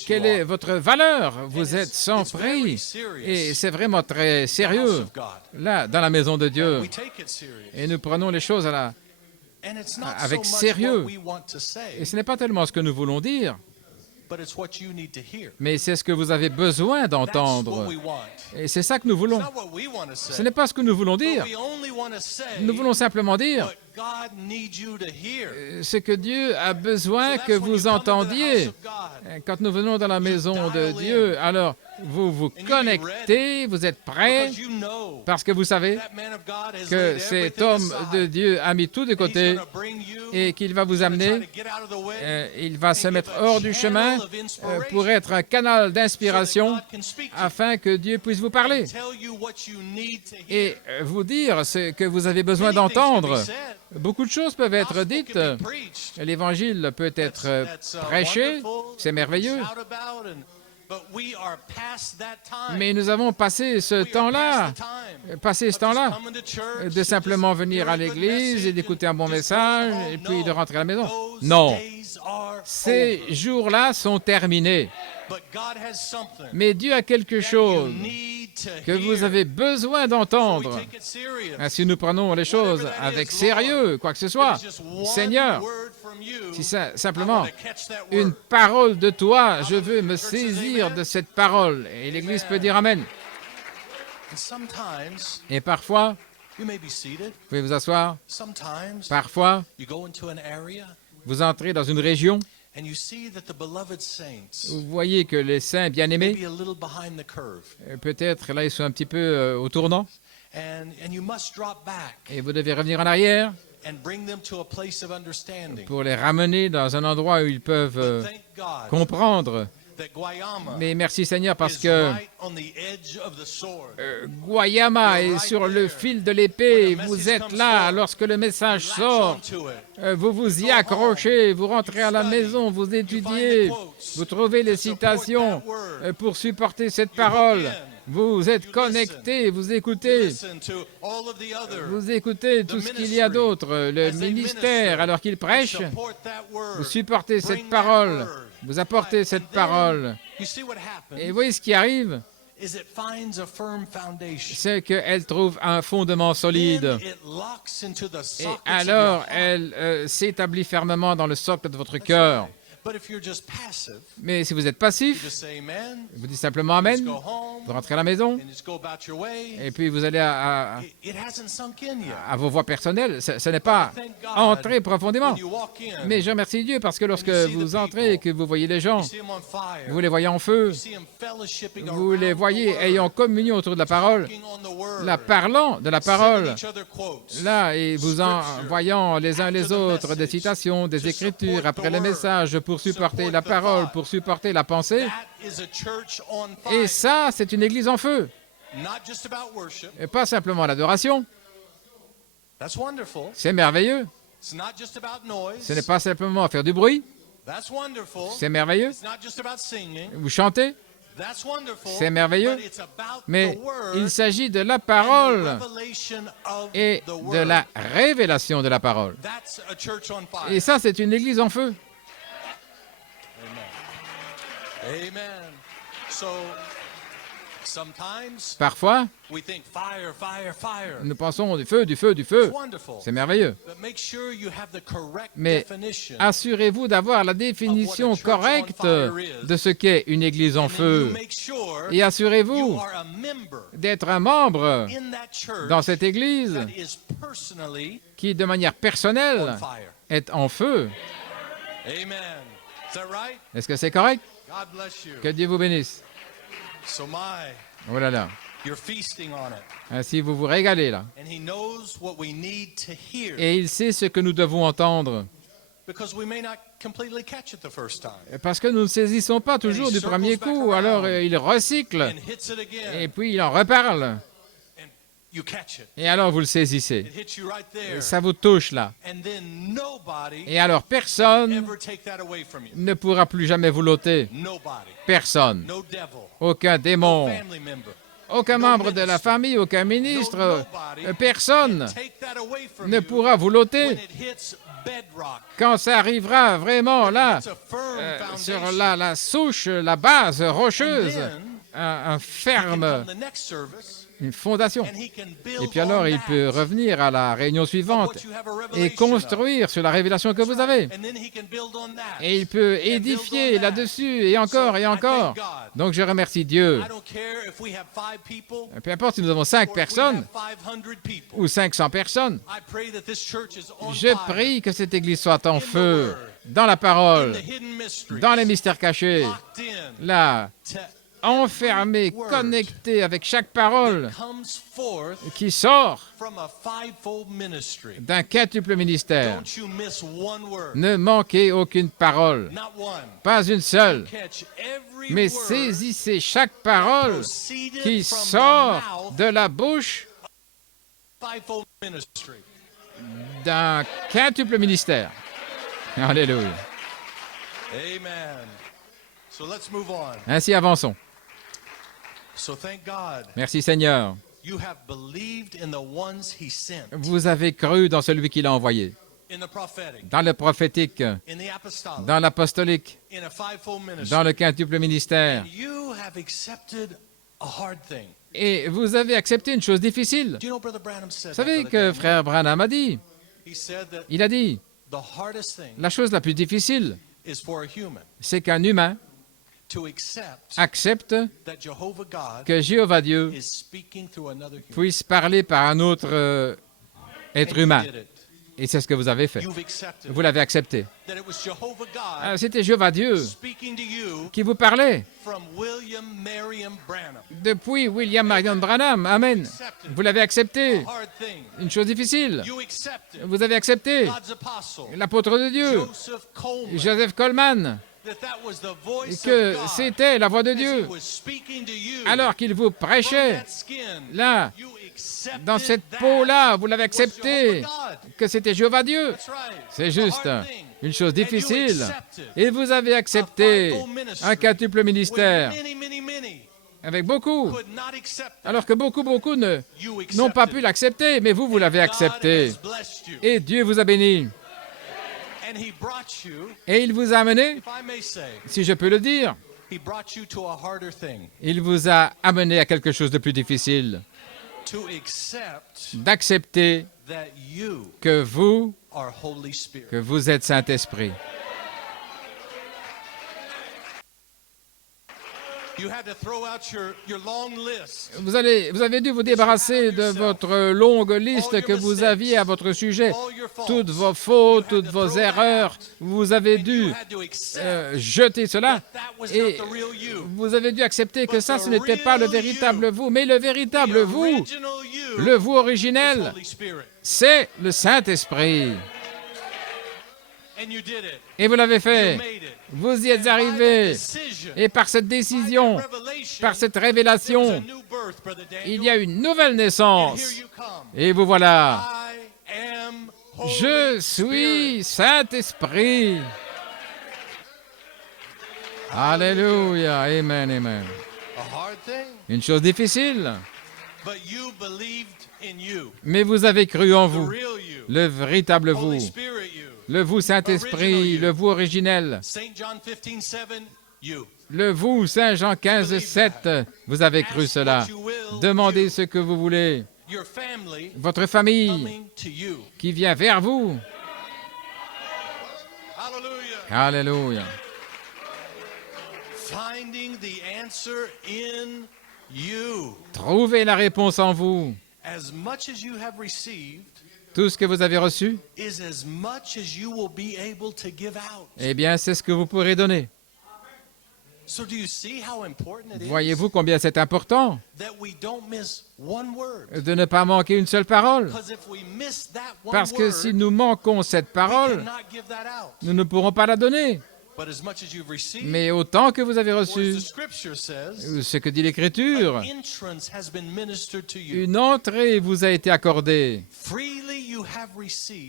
quelle est votre valeur. Vous êtes sans prix. Et c'est vraiment très House sérieux, of God. là, dans la maison de Dieu. We take it serious. Et nous prenons les choses And it's not avec so much sérieux. what we want to say, Et ce n'est pas tellement ce que nous voulons dire, but it's what you need to hear. mais c'est ce que vous avez besoin That's what d'entendre. we want. Et c'est ça que nous It's voulons. not what we want to Ce say. n'est pas ce que nous voulons But dire. we only want to say Nous voulons simplement dire what God needs you to hear. ce que Dieu a besoin So that's que when you vous come into the entendiez. house of God. Quand nous venons dans la maison de Dieu, alors vous vous connectez, vous êtes prêts, Because you know parce que vous savez that man of God has que laid cet everything homme de aside. Dieu a mis tout de He's côté gonna bring you, et qu'il va vous try amener, to get out of the way, il va se and mettre give a hors du chemin channel of inspiration pour être un canal so that d'inspiration God can speak to you. afin que Dieu puisse vous parler Tell you what you need to hear. et vous dire ce que vous avez besoin Many things can be d'entendre. said. Beaucoup de choses peuvent être Gospel dites. can be preached. L'évangile peut être That's, prêché, wonderful, c'est merveilleux, shout about, but we are past that time. mais nous avons passé ce We are temps-là, past the time passé ce of just temps-là, coming to church de and simplement just venir à hearing a good l'église et message d'écouter un bon and just message going home. et puis de No. rentrer à la maison. Those Non, days are ces over. jours-là sont terminés. But God has something Mais Dieu a quelque that chose you need to que vous hear. avez besoin So we d'entendre. take it serious. Ainsi, nous prenons les choses Whatever that avec is, sérieux, quoi que ce soit. If it's just one Seigneur, word from you, si ça, I simplement want to catch that une word. parole de toi, je veux me saisir de cette parole. Et l'Église peut dire Amen. And sometimes, Et parfois, you may be seated. vous pouvez vous asseoir, Sometimes parfois, you go into an area vous entrez dans une région, and you see that the beloved saints vous voyez que les saints may bien-aimés, be a little behind the curve. peut-être là, ils sont un petit peu au tournant, And you must drop back et vous devez revenir en arrière and bring them to a place of understanding. pour les ramener dans un endroit où ils peuvent But thank God comprendre. that Guayama Mais merci Seigneur parce is que right on the edge of the sword. Guayama est sur le fil de l'épée. Vous êtes là lorsque le message Latch sort. onto it. Vous vous y accrochez, vous rentrez à la maison, vous étudiez, vous trouvez les citations pour supporter cette parole. Vous êtes connectés, vous écoutez. Listen to all of the other. Vous écoutez tout ce qu'il y a d'autre, le ministère, alors qu'il prêche, Support that word. vous supportez Bring cette that parole, word. vous apportez cette And then, parole. You see what happens Et vous voyez ce qui arrive, is it finds a firm foundation. c'est qu'elle trouve un fondement Then solide. it locks into the Et sockets of alors, your heart. elle s'établit fermement dans le socle de votre cœur. But if you're just passive, Mais si vous êtes you passif, just say amen, vous dites simplement Amen, just go home, vous rentrez à la maison, and just go about your way. et puis vous allez It hasn't sunk in yet. à vos voies personnelles. Ce n'est pas entré profondément. When you walk in, Mais je remercie Dieu parce que lorsque vous entrez et que vous voyez les gens, you see them on fire. vous les voyez en feu, You see them fellowshipping vous around les the voyez word, ayant communion autour de la parole, talking on the word, là, parlant de la sending parole, each other quotes. là, et vous envoyant les uns les autres des citations, des Écritures, après le message, pour supporter la parole, pour supporter la pensée. That is a church on Et fire. ça, c'est une église en feu, Not just about worship. et pas simplement l'adoration. That's wonderful. C'est merveilleux. It's not just about noise. Ce n'est pas simplement faire du bruit, That's wonderful. c'est merveilleux. It's not just about singing. Vous chantez, That's wonderful. c'est merveilleux. But it's about mais the word il s'agit de la and the parole revelation of et the de word. la révélation de la parole. That's a church on fire. Et ça, c'est une église en feu. Amen. So sometimes Parfois, we think fire, fire, fire. nous pensons du feu, du feu, du feu. It's wonderful. C'est merveilleux. But make sure you have the correct Mais definition. assurez-vous d'avoir la définition correcte de ce qu'est une église en And then feu. you make sure Et you assurez-vous are a member d'être un membre in that church dans cette église that is personally qui, de manière on personnelle, fire. est en feu. Amen. Is that right? Est-ce que c'est correct? God bless you. Que Dieu vous bénisse. So my, Oh là là. you're feasting on it. Ainsi, vous vous régalez là. And he knows what we need to hear. Et il sait ce que nous devons entendre. Because we may not completely catch it the first time. Parce que nous ne saisissons pas toujours du premier coup. Alors, il recycle. And hits it again. Et puis, il en reparle. And you catch it. Et alors, vous le saisissez. It hits you right there. Ça vous touche là. And then nobody Et alors, personne ever take that away from you. ne pourra plus jamais vous l'ôter. Nobody. Personne. No devil. Aucun No démon. family member. Aucun membre de la famille, aucun ministre, personne Take that away from ne you pourra vous when l'ôter it hits bedrock. quand ça arrivera vraiment là, It's a firm sur foundation. la souche, la base rocheuse, And then, un he can ferme, come the next service une fondation. and he can build Et puis alors, on il that peut revenir à la réunion of suivante what you have a et revelation of. construire sur la révélation que vous avez. And then he can build on that. Et il peut édifier là-dessus, et encore, et encore. Donc, je remercie Dieu. I don't care if we have 5 people Peu importe si nous avons 5 or if we personnes have 500 people. ou 500 personnes, I pray that this church is on je fire prie que cette Église soit en feu, dans la parole, in the hidden mysteries, dans les mystères cachés, locked in là, to enfermé, connecté avec chaque parole comes forth qui sort from a fivefold ministry. d'un quintuple ministère. Don't you miss one word. Ne manquez aucune parole, Not one. pas une seule, Catch every mais word saisissez chaque parole proceeded qui from sort the mouth de la bouche fivefold ministry. d'un quintuple ministère. Alléluia. Amen. So let's move on. Ainsi avançons. So thank God Merci Seigneur. you have believed in the ones he sent, Vous avez cru dans celui qu'il a envoyé, in the prophetic, dans le prophétique, in the apostolic, dans l'apostolique, in a fivefold ministry. dans le quintuple ministère. You have accepted a hard thing. Et vous avez accepté une chose difficile. Do you know Brother Branham said Vous savez that, que Brother Dan? frère Branham a dit, He said that il a dit, the hardest thing la chose la plus difficile, is for a human c'est qu'un humain to accept accepte that Jehovah God que Jéhovah Dieu is speaking through another human. puisse parler par un autre être And you humain. did it. Et c'est ce que vous avez fait. You've accepted Vous l'avez accepté. that it was Jehovah God C'était Jéhovah Dieu speaking to you qui vous parlait from William Marion Branham. depuis William Marion Branham. Amen. Vous l'avez accepté. Hard thing. Une chose difficile. You accepted Vous avez accepté God's apostle, l'apôtre de Dieu, Joseph Coleman, Joseph Coleman, that was the voice que of God c'était la voix de as he Dieu. was speaking to you Alors qu'il vous from prêchait, that skin. là, You accepted dans cette that peau-là, vous l'avez was accepté, Jehovah God. que c'était Jéhovah Dieu. That's right. C'est It's a juste hard thing. une chose And you difficile. accepted Et vous avez accepté a fivefold ministry un quintuple ministère when many avec beaucoup, could not accept that. alors que beaucoup ne, You n'ont pas accepted pu l'accepter, mais vous l'avez God accepté. has blessed you. Et Dieu vous a béni. And he brought you, Et il vous a amené, if I may say, si je peux le dire, he brought you to a harder thing. il vous a amené à quelque chose de plus difficile, To accept d'accepter that you que vous are Holy Spirit. êtes Saint-Esprit. Vous avez dû vous débarrasser de votre longue liste que vous aviez à votre sujet. Toutes vos fautes, toutes vos erreurs, vous avez dû jeter cela. Et vous avez dû accepter que ça, ce n'était pas le véritable vous. Mais le véritable vous, le vous originel, c'est le Saint-Esprit. Et vous l'avez fait. Vous y êtes arrivé. Et par cette décision, par cette révélation, il y a une nouvelle naissance. Et vous voilà. Je suis Saint-Esprit. Alléluia. Amen, amen. Une chose difficile. Mais vous avez cru en vous, le véritable vous. Le vous Saint-Esprit, le vous originel, le vous Saint Jean 15, 7, vous avez cru cela. Demandez ce que vous voulez. Votre famille qui vient vers vous. Alléluia. Trouvez la réponse en vous. Tout ce que vous avez reçu, eh bien, c'est ce que vous pourrez donner. Voyez-vous combien c'est important de ne pas manquer une seule parole? Parce que si nous manquons cette parole, nous ne pourrons pas la donner. Mais autant que vous avez reçu, ce que dit l'Écriture, une entrée vous a été accordée.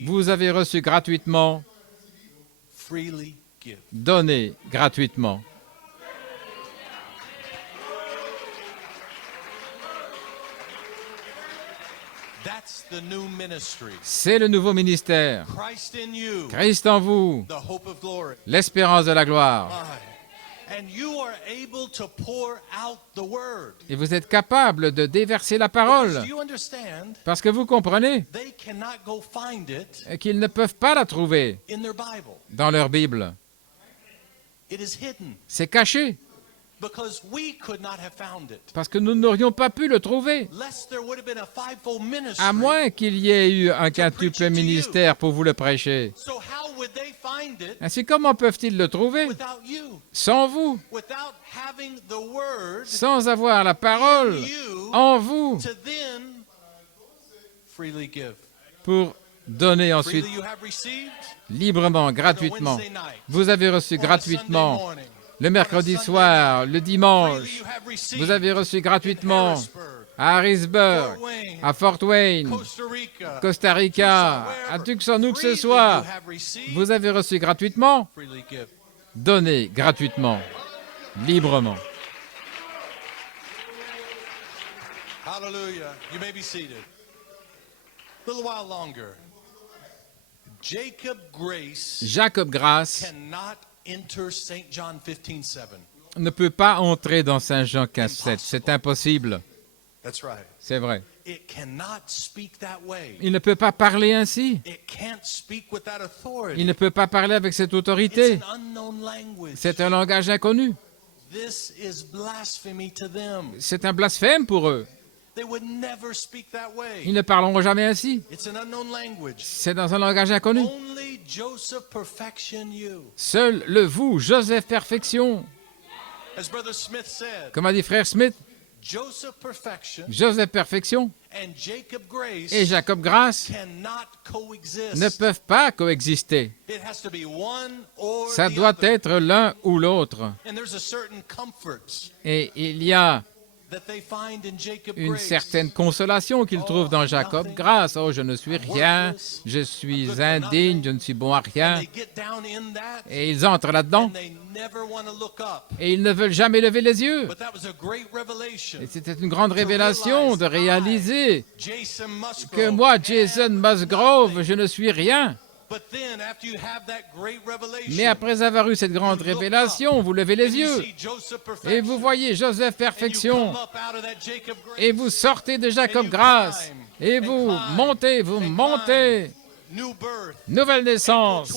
Vous avez reçu gratuitement, donnez gratuitement. C'est le nouveau ministère. Christ en vous, l'espérance de la gloire. Et vous êtes capable de déverser la parole parce que vous comprenez qu'ils ne peuvent pas la trouver dans leur Bible. C'est caché. Parce que nous n'aurions pas pu le trouver, à moins qu'il y ait eu un quintuple ministère pour vous le prêcher. Ainsi, comment peuvent-ils le trouver sans vous, sans avoir la parole en vous pour donner ensuite librement, gratuitement. Vous avez reçu gratuitement le mercredi soir, le dimanche, vous avez reçu gratuitement à Harrisburg, à Fort Wayne, Costa Rica, à Tucson, où que ce soit. Vous avez reçu gratuitement, donnez gratuitement, librement. Hallelujah. You may be seated. A little while longer. Jacob Grace cannot enter St. John 15:7. ne peut pas entrer dans Saint Jean 15:7. C'est impossible. That's right. C'est vrai. It cannot speak that way. Il ne peut pas parler ainsi. It can't speak with that authority. Il ne peut pas parler avec cette autorité. It's an unknown language. C'est un langage inconnu. This is blasphemy to them. C'est un blasphème pour eux. They would never speak that way. Ils ne parleront jamais ainsi. It's an unknown language. C'est dans un langage inconnu. Only Joseph perfection you. Seul le vous, Joseph Perfection. As Brother Smith said, Comme a dit frère Smith, Joseph perfection Joseph Perfection and Jacob grace et Jacob Grace cannot coexist. ne peuvent pas coexister. It has to be one or Ça the doit other. être l'un ou l'autre. And there's a certain comfort Et il y a that they find in Jacob une grace. certaine consolation qu'ils trouvent dans Jacob Grace. Oh, je ne suis rien, je suis indigne, je ne suis bon à rien. They get down in that Et ils entrent là-dedans and they never want to look up. et ils ne veulent jamais lever les yeux. But that was a great revelation. Et c'était une grande révélation de réaliser Jason Musgrove. que moi, Jason Musgrove, je ne suis rien. But then after you have that great revelation, Mais après avoir eu cette grande révélation, vous levez les and you yeux see Joseph perfection, et vous voyez Joseph and you Perfection come up out of that Jacob grace, et vous sortez de Jacob Grace et vous montez, new birth, nouvelle naissance,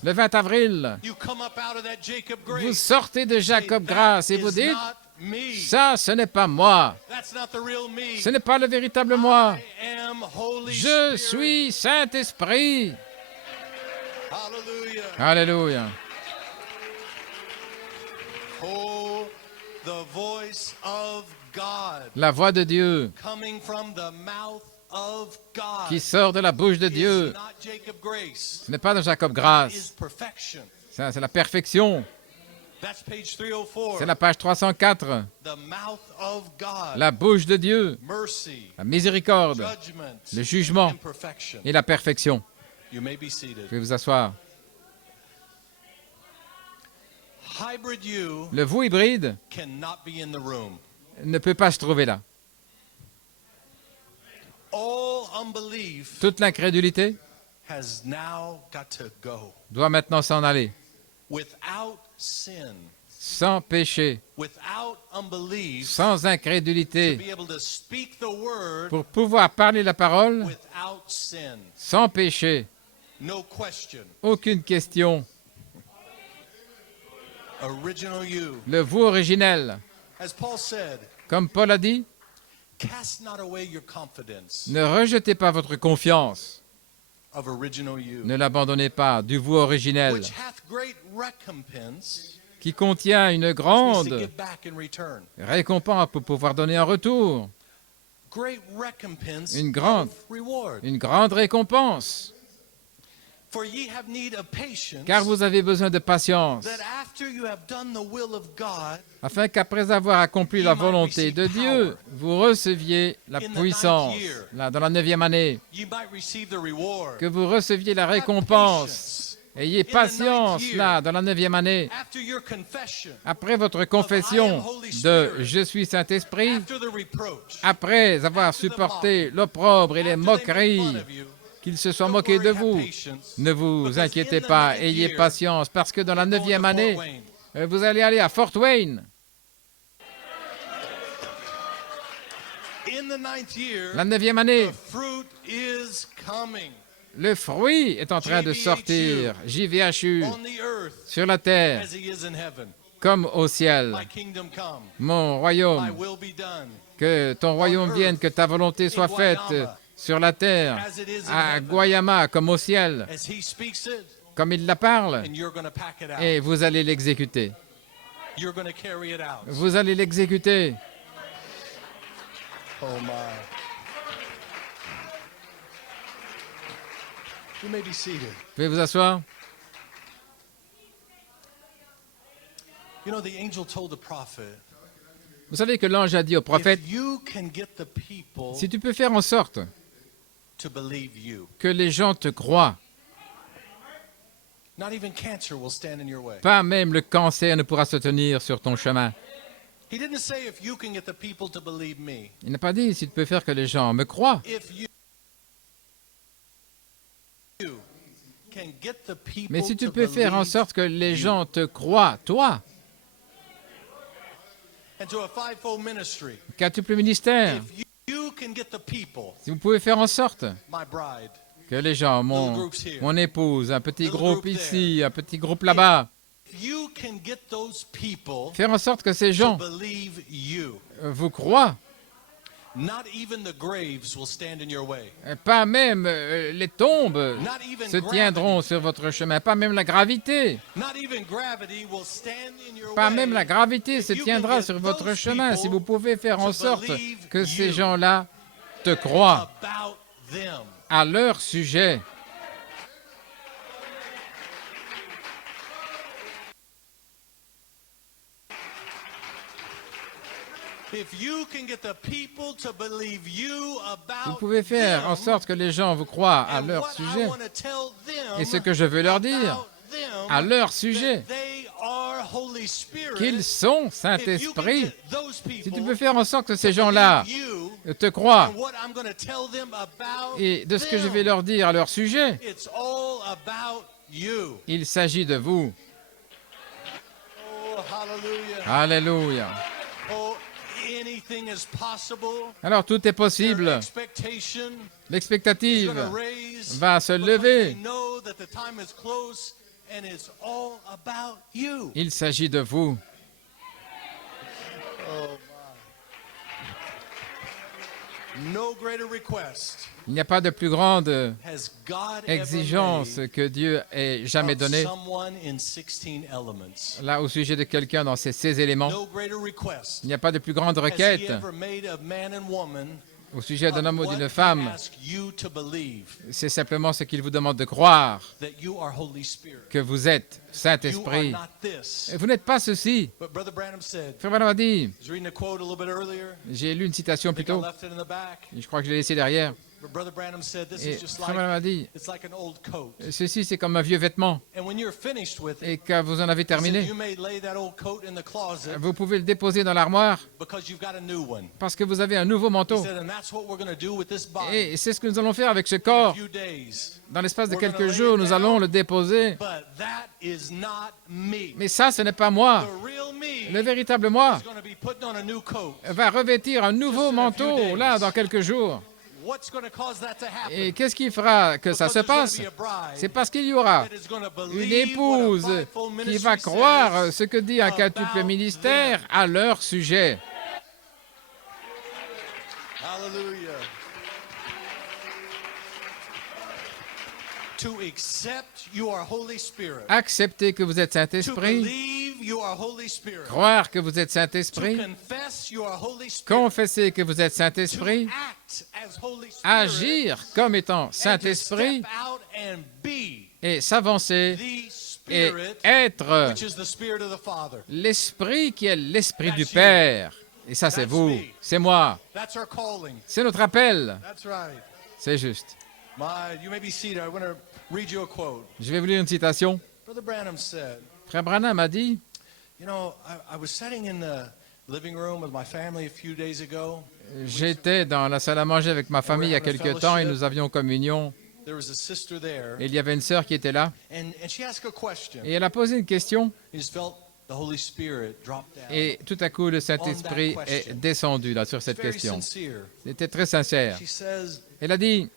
le 20 avril. you come up out of that Jacob Vous grace. sortez de Jacob Grace et vous dites, me. Ça, ce n'est pas moi. That's not the real me. Ce n'est pas le véritable moi. I am Holy Je Spirit. suis Saint-Esprit. Hallelujah. Alléluia. Oh, the voice of God La voix de Dieu coming from the mouth of God qui sort de la bouche de is Dieu. not Jacob Grace. Ce n'est pas de Jacob Is Grace. perfection. Ça, c'est la perfection. That's page 304. C'est la page 304. The mouth of God. La bouche de Dieu. Mercy, La miséricorde. judgment, Le jugement and perfection. et la perfection. You may be Vous seated. pouvez vous asseoir. Hybrid you Le vous hybride cannot be in the room. ne peut pas se trouver là. All unbelief Toute l'incrédulité has now got to go. doit maintenant s'en aller. Without sin, Sans péché, without unbelief, sans to incrédulité, be able to speak the word pour pouvoir parler la parole, without sin. sans péché, No question. aucune question. Original you. Le vous originel, As Paul said, comme Paul a dit, cast not away your confidence ne rejetez pas votre confiance, of original you, ne l'abandonnez pas du vous originel, which hath great recompense qui contient une means to grande give back in return. récompense pour pouvoir donner en retour, Great recompense Une grande- of reward. une grande récompense, For ye have need of patience, car vous avez besoin de patience, that after you have done the will of God, afin qu'après avoir accompli la volonté de Dieu, vous receviez la puissance, là, dans la 9e année, ye might receive the reward. que vous receviez la Have récompense. patience. Ayez patience, là, dans la 9e année, After your confession, après votre confession de « Je suis Saint-Esprit », after the reproach, après avoir supporté l'opprobre et les after they make moqueries, fun of you, qu'ils se soient don't moqués de worry, have vous. patience, Ne vous because inquiétez in the pas, ninth ayez year, patience, parce que dans la you're going 9e to Fort année, Wayne. vous allez aller à Fort Wayne. In the ninth year, La 9e année, the fruit is coming le fruit est en train de sortir, JVHU, on the earth sur la terre, as he is in heaven. comme au ciel. My kingdom come, Mon my royaume, will be done que ton royaume vienne, que ta volonté soit faite sur la terre, as it is in à heaven. Guayama, comme au ciel, As he speaks it, comme il la parle, and you're going to pack it out. et vous allez l'exécuter. You're going to carry it out. Vous allez l'exécuter. Oh my. You may be seated. Vous pouvez vous asseoir. You know, the angel told the prophet, Vous savez que l'ange a dit au prophète, if you can get the people si tu peux faire en sorte to believe you, que les gens te croient, not even cancer will stand in your way. pas même le cancer ne pourra se tenir sur ton chemin. He didn't say if you can get the people to believe me. Il n'a pas dit si tu peux faire que les gens me croient, If you can get the people mais si tu to peux faire en believe sorte que les gens te croient, toi, and to a fivefold ministry. quintuple ministère, If you can get the people, si vous pouvez faire en sorte my bride, que les gens, mon épouse, un petit groupe ici, un petit groupe là-bas, if you can get those people faire en sorte que ces to gens believe you, vous croient, not even the graves will stand in your way. pas même les tombes Not even se tiendront sur votre chemin, pas même la gravité, Not even gravity will stand in your pas way. même la gravité se If you tiendra can sur get votre those chemin people si vous pouvez faire en to sorte believe que ces you gens-là te croient about them. à leur sujet. If you can get the people to believe you about Vous pouvez faire en them, sorte que les gens vous croient à and leur what I sujet wanna tell them et ce que je veux leur dire about them, à leur sujet, that they are Holy Spirit. qu'ils sont If you can Saint-Esprit. get those Si tu people peux faire en sorte que ces to gens-là believe you te croient and what I'm gonna tell them about et de ce que je them, vais leur dire à leur sujet, it's all about you. il s'agit de vous. Oh, hallelujah. Alléluia. Oh, anything is possible. Alors tout est Their possible. expectation is L'expectative gonna raise va se because lever. they know that the time is close and it's all about you. Il s'agit de vous. No greater request Il n'y a pas de plus grande has God ever exigence made que Dieu ait jamais of donnée someone in 16 elements. là au sujet de quelqu'un dans ces 16 éléments. No greater request Il n'y a pas de plus grande has he requête ever made of man and woman au sujet d'un of homme ou what d'une he femme. asks you to believe C'est simplement ce qu'il vous demande de croire, that you are Holy Spirit. que vous êtes You are Saint-Esprit. not this. Et vous n'êtes pas ceci. But Brother Branham said, Frère Branham a dit, I was reading a quote a little bit earlier. j'ai lu une citation I plus think I tôt, left it in the back. je crois que je l'ai laissé derrière, But Brother Branham said this et is just Frère like Branham a dit, it's like an old coat. ceci c'est comme un vieux vêtement, And when you're finished with it, et quand vous en avez he said, terminé, you may lay that old coat in the closet vous pouvez le déposer dans l'armoire because you've got a new one. parce que vous avez un nouveau He manteau. said, and that's what we're going to do with this body. Et c'est ce que nous allons faire avec ce In a corps. few days. Dans l'espace de We're gonna quelques lay jours, it nous down. allons le déposer. But that is not me. Mais ça, ce n'est pas moi. The real me Le véritable moi is going to be putting on a new coat. va revêtir un nouveau Just in a few manteau, days. là, dans quelques jours. What's going to cause that to happen? Et qu'est-ce qui fera que ça Because se there's gonna passe? be a bride C'est parce qu'il y aura that is gonna une believe what a épouse fivefold qui ministry va croire says ce que dit un quintuple about ministère à leur sujet. Hallelujah. To accept you are Holy Spirit. Accepter que vous êtes To Saint-Esprit, believe you are Holy Spirit. croire que vous êtes To Saint-Esprit, confess you are Holy Spirit. confesser que vous êtes To Saint-Esprit, act as Holy Spirit. agir comme étant And to Saint-Esprit step out and be et s'avancer the et Spirit, être which is the Spirit of the Father. l'Esprit qui est l'Esprit du That's you. Père. Et ça, c'est That's vous, me. c'est moi, That's our calling. c'est notre appel. That's right. C'est juste. You may be seated. I want to read you a quote. Je vais vous lire une citation. Brother Branham said, Frère Branham a dit, you know, I was sitting in the living room with my family a few days ago. j'étais dans la salle à manger avec ma famille il y a quelque temps et nous avions communion. There was a sister there, Et il y avait une sœur qui était là and she asked a question. et elle a posé une question He just felt the Holy Spirit drop down. et tout à coup le Saint-Esprit est descendu là sur cette Very question. sincere. C'était très sincère. She says, Elle a dit,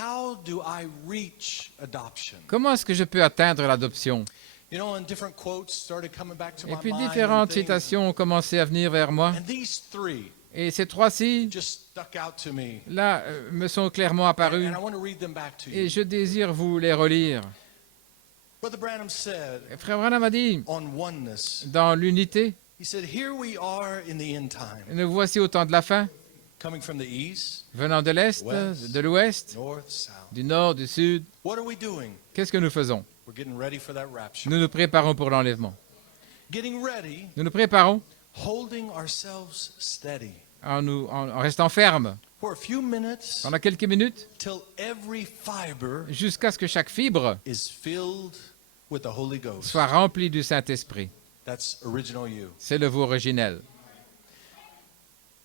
how do I reach adoption? comment est-ce que je peux atteindre l'adoption? You know, and different quotes started coming back to Et my puis mind. différentes and things. citations ont commencé à venir vers moi. And these three Et ces trois-ci, just stuck out to me. là, me sont clairement apparus. And I want to read them back to Et you. je désire vous les relire. Brother Branham said Et Frère Branham a dit, on oneness, dans l'unité, he said, here we are in the end time, nous voici au temps de la fin, coming from the east, venant de l'Est, de l'Ouest, north, south. du Nord, du Sud. What are we doing? Qu'est-ce que nous faisons? We're getting ready for that rapture. Nous nous préparons pour l'enlèvement. Getting ready, Nous nous préparons holding ourselves steady en restant fermes for a few minutes pendant quelques minutes till every fiber jusqu'à ce que chaque fibre is filled with the Holy Ghost. soit remplie du Saint-Esprit. That's original you. C'est le vous originel.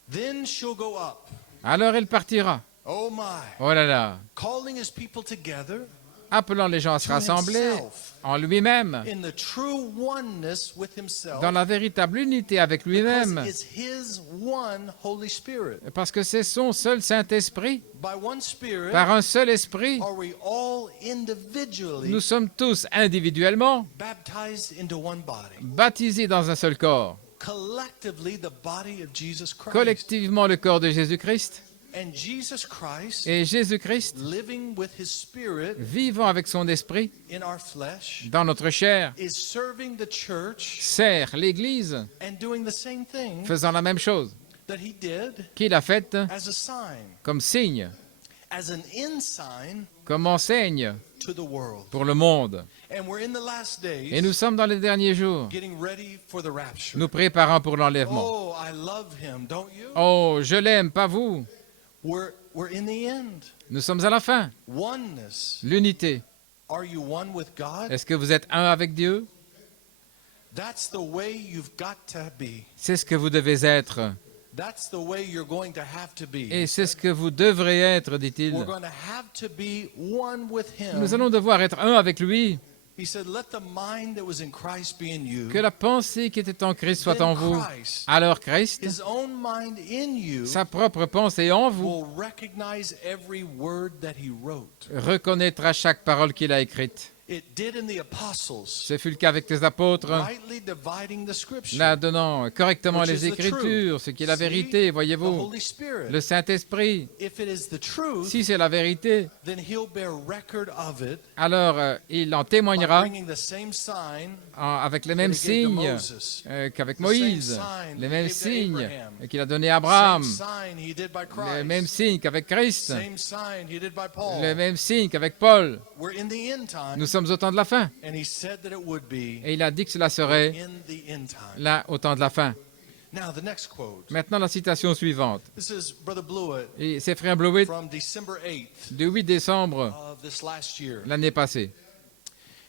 Then she'll go up. Alors il partira. Oh my. Oh là là. Calling his people together Appelant les gens à se to rassembler himself en lui-même, in the true oneness with himself. dans la véritable unité avec Because lui-même, it's his one Holy Spirit. parce que c'est son seul Saint-Esprit. By one Spirit Par un seul esprit, are we all individually nous sommes tous individuellement baptized into one body. baptisés dans un seul corps. Collectively the body of Jesus Christ. Collectivement le corps de Jésus-Christ. And Jesus Christ Et Jésus-Christ, living with his spirit vivant avec son esprit in our flesh dans notre chair, is serving the church sert l'Église, and doing the same thing faisant la même chose that he did qu'il a faite as a sign, comme signe, as an ensign comme enseigne to the world. pour le monde. And we're in the last Et days nous sommes dans les derniers jours, getting ready for the rapture. nous préparant pour l'enlèvement. Oh, I love him, don't you? Oh, je l'aime, pas vous. We're in the end. Nous sommes à la fin. Oneness. L'unité. Are you one with God? Est-ce que vous êtes un avec Dieu? That's the way you've got to be. C'est ce que vous devez être. That's the way you're going to have to be. Et c'est ce que vous devrez être, dit-il. We're going to have to be one with him. Nous allons devoir être un avec lui. He said, let the mind that was in Christ be in you. Que la pensée qui était en Christ soit Then en vous. Christ, Alors Christ, his own mind in you, sa propre pensée en vous, will recognize every word that he wrote. reconnaîtra chaque parole qu'il a écrite. It did in the apostles, Ce fut le cas avec les apôtres, rightly dividing the scripture. là donnant correctement Which les is the Écritures, ce qui est la See? vérité, The voyez-vous. Holy Spirit. Le Saint-Esprit, If it is the truth, si c'est la vérité, then he'll bear record of it alors il en by témoignera bringing the same sign avec les that mêmes he gave to signes Moses, qu'avec the Moïse, same sign les that he mêmes gave to signes Abraham, qu'il a donnés à Abraham, same sign he did by les mêmes Christ, signes qu'avec Christ, same sign he did by Paul. les mêmes signes qu'avec Paul. We're in the end time, Nous sommes au temps de la fin. and he said that it would be Et il a dit que cela serait in the end time. là au temps de la fin. Now the next quote. Maintenant, la citation suivante. This is Brother Blewett Et c'est Frère Blewett from December 8th du 8 décembre of this last year. l'année passée.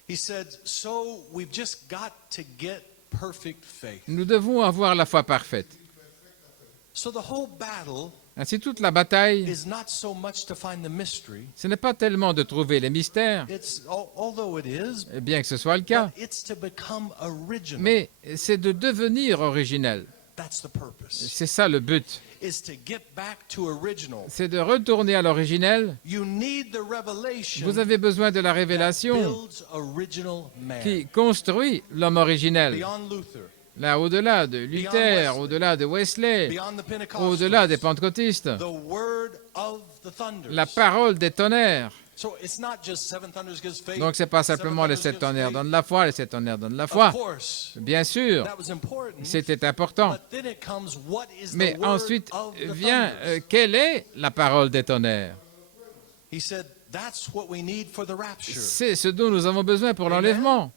He said, "So we've just got to get perfect faith." Nous devons avoir la foi parfaite. So the whole battle Ainsi, toute la bataille, is not so much to find the mystery. ce n'est pas tellement de trouver les mystères, Although it is, bien que ce soit le cas, but it's to become original. mais c'est de devenir originel. That's the purpose. C'est ça le but. Is to get back to original. C'est de retourner à l'originel. You need the revelation Vous avez besoin de la that révélation builds original man. qui construit l'homme originel. Beyond Luther, Là, au-delà de Luther, au-delà de Wesley, beyond the au-delà des Pentecostals, pentecôtistes, the word of the thunders. la parole des tonnerres. So it's not just seven thunders gives faith. Donc, c'est pas seven simplement les thunders sept gives tonnerres faith. donnent la foi, les sept tonnerres donnent la Of foi. course, Bien sûr, that was important. c'était important. But then it comes, what is the Mais word ensuite of the vient, thunders? quelle est la parole des tonnerres? He said, that's what we need for the rapture. C'est ce dont nous avons besoin pour l'enlèvement.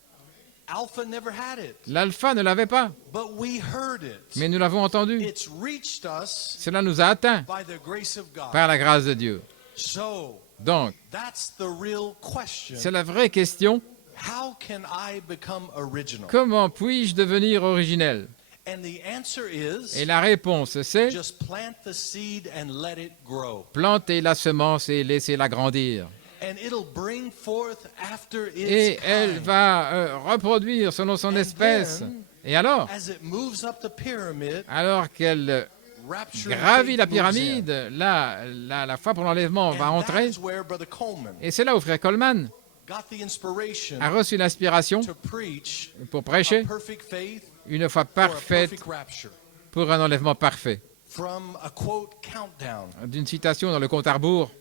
Alpha never had it, L'alpha ne l'avait pas, but we heard it. mais nous l'avons entendu. It's reached us Cela nous a atteints by the grace of God. par la grâce de Dieu. So, Donc, that's the real question. c'est la vraie question. How can I become original? Comment puis-je devenir originel? And the answer is, Et la réponse, c'est just plant the seed and let it grow. planter la semence et laisser-la grandir. And it'll bring forth after Et its elle kind. va reproduire selon son And espèce. then, Et alors, As it moves up the pyramid, alors qu'elle rapture gravit la faith moves in. pyramide, là, la foi pour l'enlèvement va And entrer. that is where Brother Coleman Et c'est là où Frère Coleman got the inspiration a reçu l'inspiration to preach pour a prêcher perfect faith une foi for a parfaite perfect rapture. pour un enlèvement parfait. From a quote countdown. D'une citation dans le compte à rebours.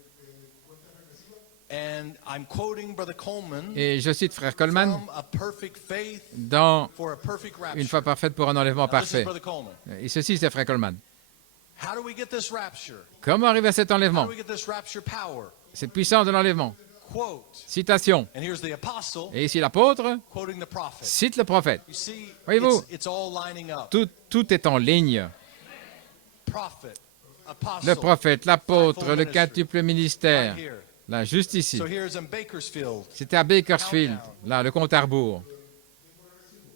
And I'm quoting Brother Coleman Et je cite Frère Coleman from a perfect faith dans for a perfect rapture. Une foi parfaite pour un enlèvement Now, this is parfait. Brother Coleman. Et ceci, c'est Frère Coleman. How do we get this rapture? Comment arriver à cet How enlèvement? do we get this rapture power? Cette puissance de l'enlèvement. Quote. Citation. And here's the apostle Et ici, l'apôtre quoting the prophet. cite le prophète. You see, Voyez-vous, it's all lining up. tout est en ligne. Prophet, apostle, Le prophète, l'apôtre, fivefold le ministry. quintuple ministère. Right here. Là, juste ici. So here's in Bakersfield. C'était à Bakersfield, là, le compte à rebours.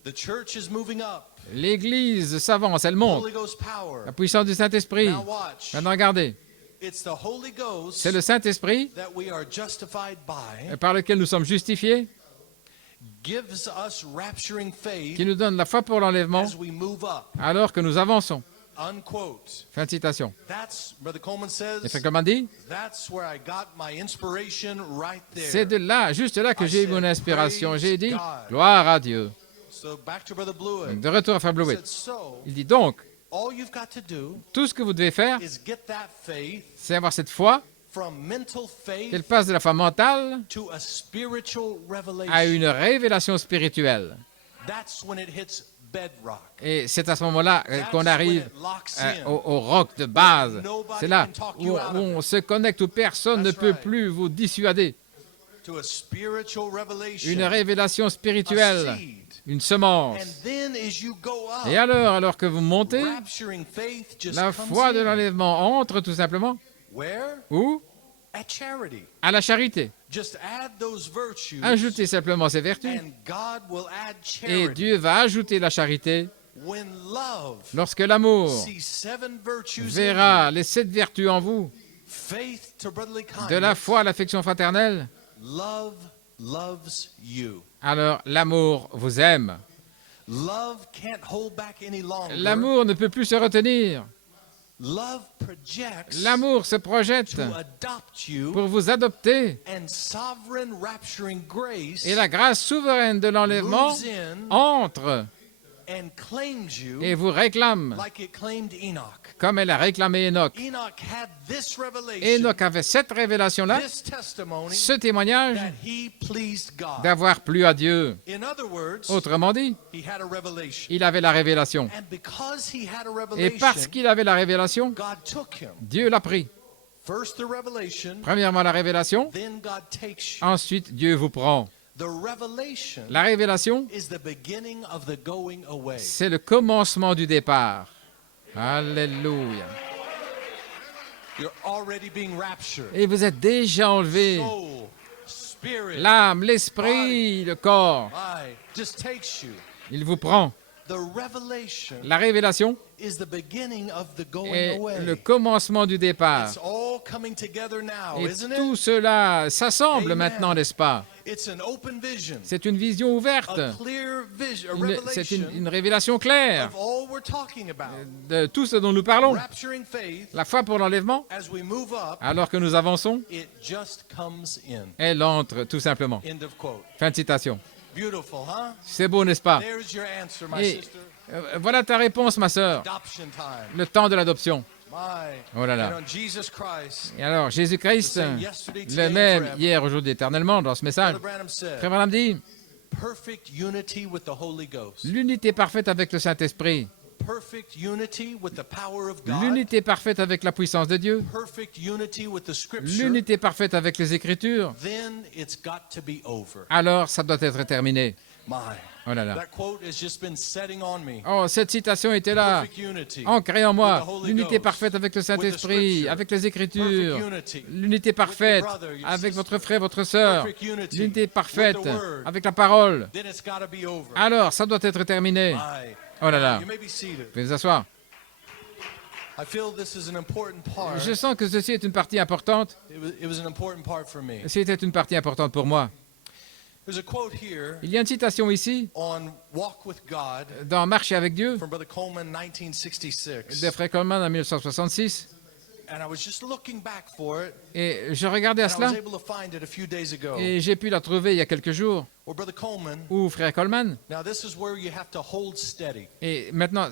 The church is moving up. L'Église s'avance, elle monte. Holy Ghost power. La puissance du Saint-Esprit. Now watch. Maintenant, regardez. It's the Holy Ghost C'est le Saint-Esprit that we are justified by par lequel nous sommes justifiés, gives us rapturing faith qui nous donne la foi pour l'enlèvement as we move up. alors que nous avançons. Unquote. Fin de citation. That's, Brother Coleman says, Et Frère Coleman dit, that's where I got my inspiration right c'est there. de là, juste là, que I j'ai eu said, mon inspiration. praise J'ai dit, God. gloire à Dieu. So back to Brother Blewett. De retour à Frère He Blewett. said, so Il dit donc, all you've got to do tout ce que vous devez faire, is get that faith c'est avoir cette foi, from mental qu'elle faith passe de la foi mentale to a spiritual revelation. à une révélation spirituelle. That's when it hits bedrock. Et c'est à ce moment-là That's qu'on when arrive it locks in. au roc de base. Nobody C'est là can talk où you out of on it. se connecte, où personne ne That's peut right. plus vous dissuader. To a spiritual revelation. Une révélation a spirituelle, seed. une semence. And then as you go up, Et alors que vous montez, rapturing faith just la comes foi de in. l'enlèvement entre tout simplement. Where? Où? At charity. À la charité. Just add those virtues Ajoutez simplement ces vertus. and God will add Et charity. Dieu va ajouter la charité When love lorsque l'amour sees seven virtues in verra les 7 vertus en vous, you, faith to brotherly de la kindness, foi à l'affection fraternelle, love loves you. alors l'amour vous aime. Love can't hold back any longer. L'amour ne peut plus se retenir. Love projects L'amour se projette to adopt you, pour vous adopter. and sovereign rapturing grace Et la grâce souveraine de l'enlèvement moves in entre and claims you et vous réclame, like it claimed Enoch. comme elle a réclamé Enoch. Enoch had this revelation, Enoch avait cette révélation-là, this testimony, ce témoignage that he pleased God. d'avoir plu à Dieu. In other words, Autrement dit, he had a revelation. il avait la révélation. And because he had a Et revelation, parce qu'il avait la révélation, God took him. Dieu l'a pris. First the revelation, Premièrement, la révélation. then God takes you. Ensuite, Dieu vous prend. The revelation La révélation, is the beginning of the going away. c'est le commencement du départ. Alléluia. You're already being raptured. Et vous êtes déjà enlevé. Soul, spirit, L'âme, l'esprit, le corps. mind, just takes you. Il vous prend. The revelation La révélation is the beginning of the going est away. le commencement du départ. It's all coming together now, Et isn't tout it? cela s'assemble Amen. maintenant, n'est-ce pas? It's an open vision, C'est une vision ouverte. a clear vision, a C'est revelation une révélation claire of all we're talking about. de tout ce dont nous parlons. Rapturing faith, La foi pour l'enlèvement, as we move up, alors que nous avançons, it just comes in. elle entre tout simplement. End of quote. Fin de citation. Beautiful, huh? C'est beau, n'est-ce pas? There's your answer, my Et sister. voilà ta réponse, ma sœur. Adoption time. Le temps de l'adoption. My. Oh là là. And on Jesus Christ, Et alors, Jésus-Christ, le même hier, aujourd'hui, éternellement, dans ce message. Brother Branham said, Frère Branham dit, perfect unity with the Holy Ghost. l'unité parfaite avec le Saint-Esprit, Perfect unity with the power of God. l'unité parfaite avec la puissance de Dieu, Perfect unity with the Scripture. l'unité parfaite avec les Écritures, Then it's got to be over. alors ça doit être terminé. My. Oh là là. That quote has just been setting on me. Oh, cette citation était là, Perfect unity. ancrée en moi. With the Holy L'unité Ghost, parfaite avec le Saint-Esprit, Scripture. avec les Écritures. Perfect unity. L'unité parfaite brother, your avec sister. votre frère, votre sœur. Perfect unity L'unité with parfaite the Word. avec la parole. Then it's got to be over. Alors, ça doit être terminé. My. Oh là là. You may be seated. Vous pouvez vous asseoir. I feel this is an important part. Je sens que ceci est une partie importante. It was an important part for me. C'était une partie importante pour moi. There's a quote here Il y a une citation ici, on Walk with God dans Marcher avec Dieu, from Brother Coleman, 1966. de Frère Coleman en 1966. And I was just looking back for it, Et je regardais à and I cela, was able to find it a few days ago. et j'ai pu la trouver il y a quelques jours, Well, Brother Coleman, où Frère Coleman. now this is where you have to hold steady. Et maintenant,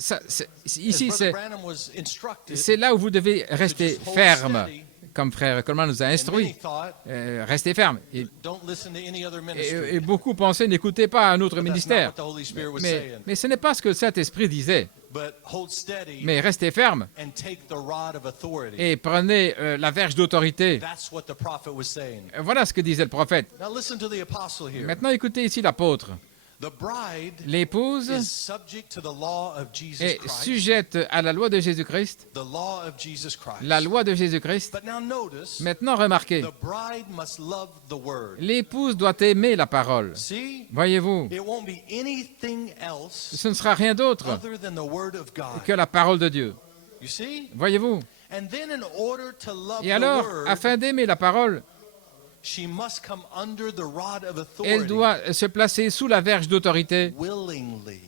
ici, As Brother Branham was instructed, c'est là où vous devez rester just hold ferme, steady. comme Frère Coleman nous a and many instruit. thought, Restez ferme. don't listen to any other ministry. Et beaucoup pensaient, n'écoutez pas un autre But that's not ministère. what the Holy Spirit was Mais, saying. mais ce n'est pas ce que le Saint-Esprit disait. But hold steady Mais restez ferme and take the rod of authority. et prenez la verge d'autorité. That's what the prophet was saying. Voilà ce que disait le prophète. Now listen to the apostle here. Maintenant, écoutez ici l'apôtre. The bride L'épouse is subject to the law of Jesus est Christ. sujette à la loi de Jésus-Christ. The law of Jesus Christ. La loi de Jésus-Christ. But now notice, Maintenant, remarquez, the bride must love the word. l'épouse doit aimer la parole. See? Voyez-vous, It won't be anything else ce ne sera rien d'autre other than the word of God. que la parole de Dieu. You see? Voyez-vous. And then in order to love Et the alors, word, afin d'aimer la parole, she must come under the rod of elle authority doit se placer sous la verge d'autorité willingly.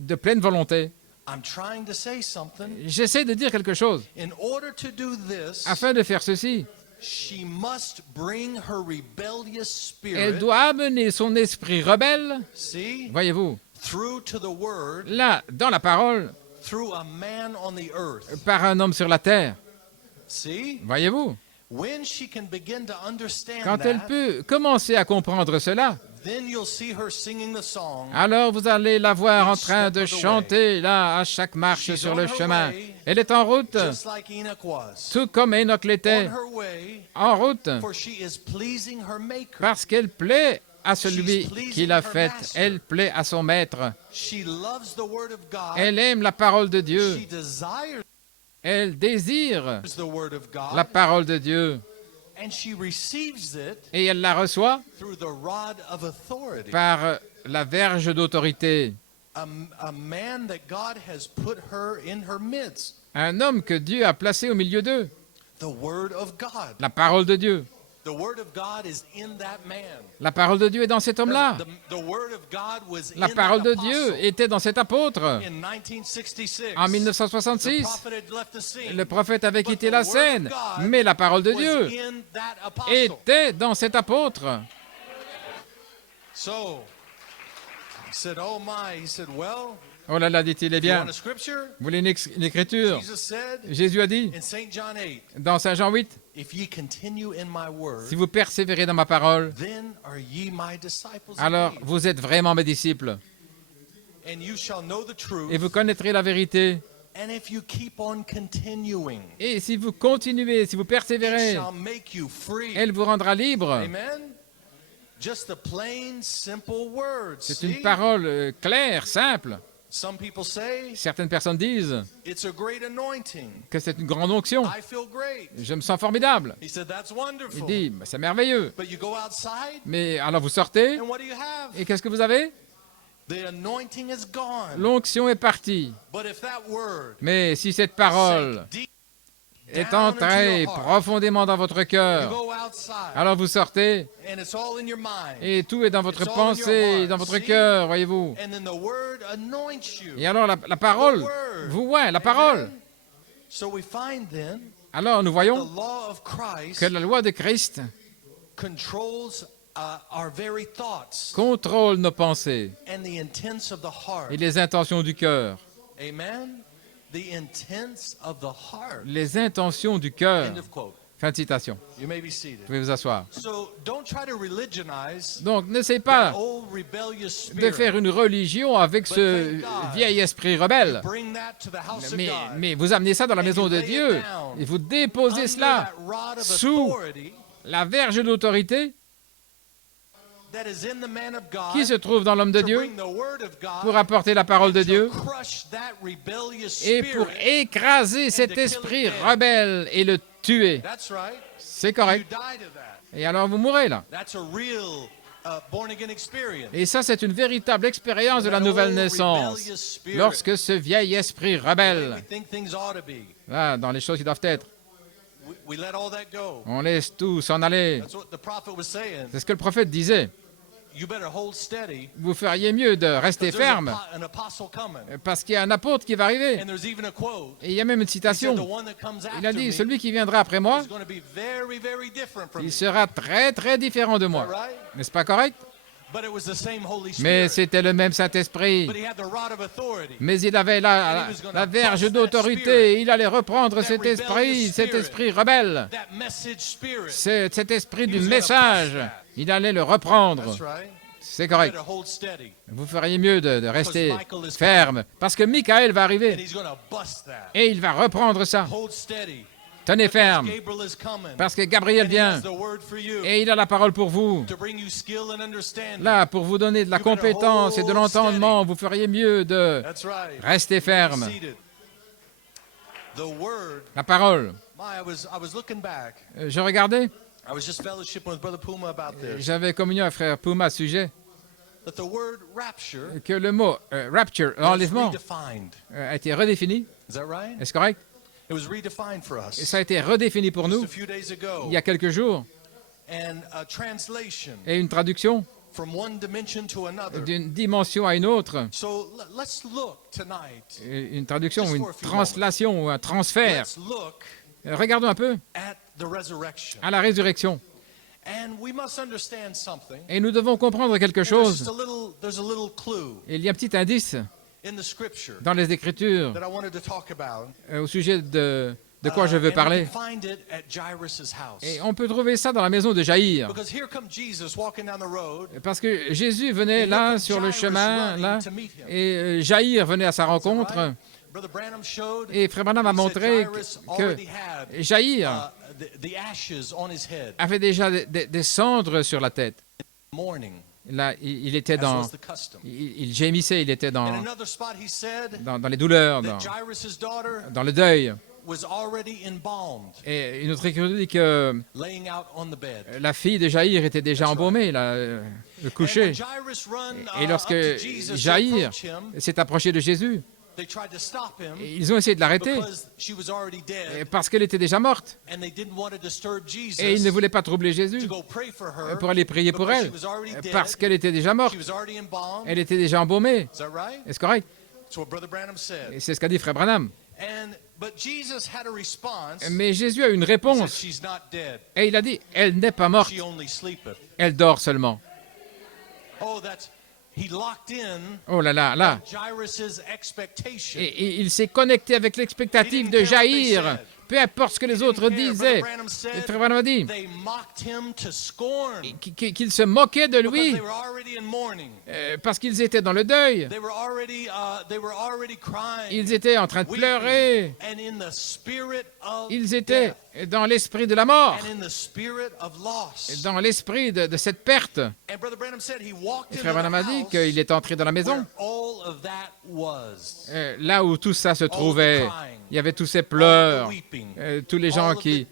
de pleine volonté. I'm trying to say something. J'essaie de dire quelque chose. In order to do this, Afin de faire ceci, she must bring her rebellious elle spirit, doit amener son esprit rebelle, see, voyez-vous, through to the word, là, dans la parole, through a man on the earth. par un homme sur la terre. See? Voyez-vous, When she can begin to understand quand elle that, peut commencer à comprendre cela, then you'll see her singing the song. alors vous allez la voir en train de chanter là à chaque marche sur le chemin. Elle est en route, Just like Enoch was. tout comme Enoch On l'était, her way, en route, for she is pleasing her maker. parce qu'elle plaît à celui qui l'a faite. Elle plaît à son maître. She loves the word of God. Elle aime la parole de Dieu. She desires Elle désire the word of God. la parole de Dieu. And she receives it Et elle la reçoit through the rod of authority. par la verge d'autorité. A man that God has put her in her midst. Un homme que Dieu a placé au milieu d'eux. The word of God. La parole de Dieu. The word of God is in that man. La parole de Dieu est dans cet homme-là. The word of God was La in parole that de Dieu apostle. était dans cet apôtre. In 1966, En the 1966, prophet had left the scene. le prophète avait But quitté the la word of scène, God mais la parole de was Dieu in that apostle. était dans cet apôtre. So he said, "Oh my," he said, "Well, Oh là là, dit-il, eh you bien, want a scripture?" vous voulez une écriture? Jesus said Jésus a dit in St. John 8, dans Saint Jean 8, "If ye continue in my word, si vous persévérez dans ma parole, then are ye my disciples alors indeed. vous êtes vraiment mes disciples. And you shall know the truth, Et vous connaîtrez la vérité. and if you keep on continuing, Et si vous continuez, si vous it persévérez, shall make you free." elle vous rendra libre. Amen. Just the plain, simple words. C'est une See? parole claire, simple. Some people say Certaines personnes disent it's a great anointing. que c'est une grande onction. I feel great. Je me sens formidable. He said that's Il wonderful. dit, bah, c'est merveilleux. But you go outside, Mais alors vous sortez, and what do you have? et qu'est-ce que vous avez? The anointing is gone. L'onction est partie. But if that word Mais si cette parole sank deep est down into entrée your heart, profondément dans votre you cœur, go outside, alors vous sortez, and it's all in your mind. et tout est dans votre It's all in your pensée, heart. dans votre See? cœur, voyez-vous. And then the word anoints you. Et alors la parole, vous voyez, la parole. Amen. So we find then Alors nous the voyons law of Christ que la loi de Christ controls our very thoughts contrôle nos pensées and the intents of the heart. et les intentions du cœur. Amen. The intents of the heart. Les intentions du cœur. End of quote. Fin de citation. You may be seated. Vous pouvez vous asseoir. So don't try to religionize Donc n'essayez that pas old rebellious de spirit. faire une religion avec ce vieil esprit rebelle. Bring that to the house of Mais, God. mais vous amenez ça dans la maison de Dieu et vous déposez Under cela that rod of sous authority la verge d'autorité that is in the man of God qui se trouve dans l'homme de to Dieu bring the word of God pour apporter la parole de to Dieu crush that rebellious et spirit. pour écraser cet esprit rebelle et le tuer. That's right. C'est You correct. died of that. Et alors vous mourrez là. That's a real born again experience. Et ça, c'est une véritable expérience de la That nouvelle old naissance. rebellious spirit. Lorsque ce vieil esprit The way rebelle, we think things ought to be. là, dans les choses qui doivent être, We let all that go. on laisse tout s'en aller. That's what the prophet was saying. C'est ce que le prophète disait. You better hold steady. Vous feriez mieux de rester 'Cause there's ferme an apostle coming. parce qu'il y a un apôtre qui va arriver. And there's even a quote. Et il y a même une He said, citation. the one that comes Il a after dit, me celui qui viendra après moi, is going to be very, very different from me. il sera très très différent de Is that moi. right? N'est-ce pas correct? But it was the same Holy Mais Spirit. c'était le même Saint-Esprit. But he had the rod of authority. Mais il avait la verge d'autorité. Il allait reprendre cet esprit rebelle, That message spirit. cet esprit du message. Il allait le reprendre. That's right. C'est You correct. better hold steady. Vous feriez mieux de rester ferme parce que Michael va And arriver he's going to bust that. et il va reprendre ça. Hold steady. Tenez ferme Gabriel is coming. parce que Gabriel And he vient has the word for you et il a la parole pour vous. to bring you skill and understanding. Là, pour vous donner de la compétence et de l'entendement, vous feriez mieux de That's right. rester ferme. Seated. The word. La parole. I was looking back. Je regardais, I was just fellowshipping with Brother Puma about this. j'avais communié à frère Puma à ce sujet, That the word rapture que le mot rapture, was enlèvement, redefined. a été redéfini. Is that right? Est-ce correct? It was redefined for us Et ça a été redéfini pour just nous a few days ago. il y a quelques jours. And a translation Et une traduction from one dimension to another. d'une dimension à une autre. So let's look tonight. Une traduction ou une translation ou un transfert. Let's look Regardons un peu at the resurrection. à la résurrection. And we must understand something. Et nous devons comprendre quelque And chose. there's a little clue Il y a un petit indice in the scripture dans les Écritures that I wanted to talk about. au sujet de quoi je veux And parler. we can find it at Jairus' house. Et on peut trouver ça dans la maison de Jaïr. Because here comes Jesus walking down the road. Parce que Jésus venait là, sur le chemin, là, et Jaïr venait à sa rencontre. Brother Branham showed. Et Frère Branham a he said montré Jairus que already had, Jaïr the ashes on his head. avait déjà des cendres sur la tête. Mourning, Là, il était as dans... was the custom. Il gémissait, il était In dans another spot, he said dans les douleurs, that Jairus' daughter dans le deuil. was already embalmed, Et une autre écriture dit que laying out on the bed. la fille de Jaïr était déjà embaumée, là, And couchée. when Jairus run, Et up lorsque to Jesus to Jaïr approach him, s'est approché de Jésus, They tried to stop him Et ils ont essayé de l'arrêter because she was already dead, parce qu'elle était déjà morte. and they didn't want to disturb Jesus Et ils ne voulaient pas troubler Jésus to go pray for her pour aller prier pour because elle, she was already dead. parce qu'elle était déjà morte. She was already embalmed. Elle était déjà embaumée. Is that right? Est-ce correct? That's what Brother Branham said. Et c'est ce qu'a dit Frère Branham. But Jesus had a response. Mais Jésus a une He said, réponse. she's not dead. Et il a dit, elle n'est pas morte, She only sleepeth. elle dort seulement. Oh, he locked in Oh là là, là. Jairus' expectation. Et il s'est connecté avec l'expectative de jaillir. Peu importe ce que les autres disaient. Et Frère Branham a dit They mocked him to scorn qu'ils se moquaient de because lui they were already in mourning. parce qu'ils étaient dans le deuil. They were already crying. Ils étaient en train de pleurer. And in the spirit of Ils étaient death, dans l'esprit de la mort, and in the spirit of loss. dans l'esprit de cette perte. And Brother Branham said he walked Et into Frère Branham a the dit house qu'il est entré dans la maison, where all of that was. là où tout ça se trouvait. Il y avait tous ces pleurs, tous les gens qui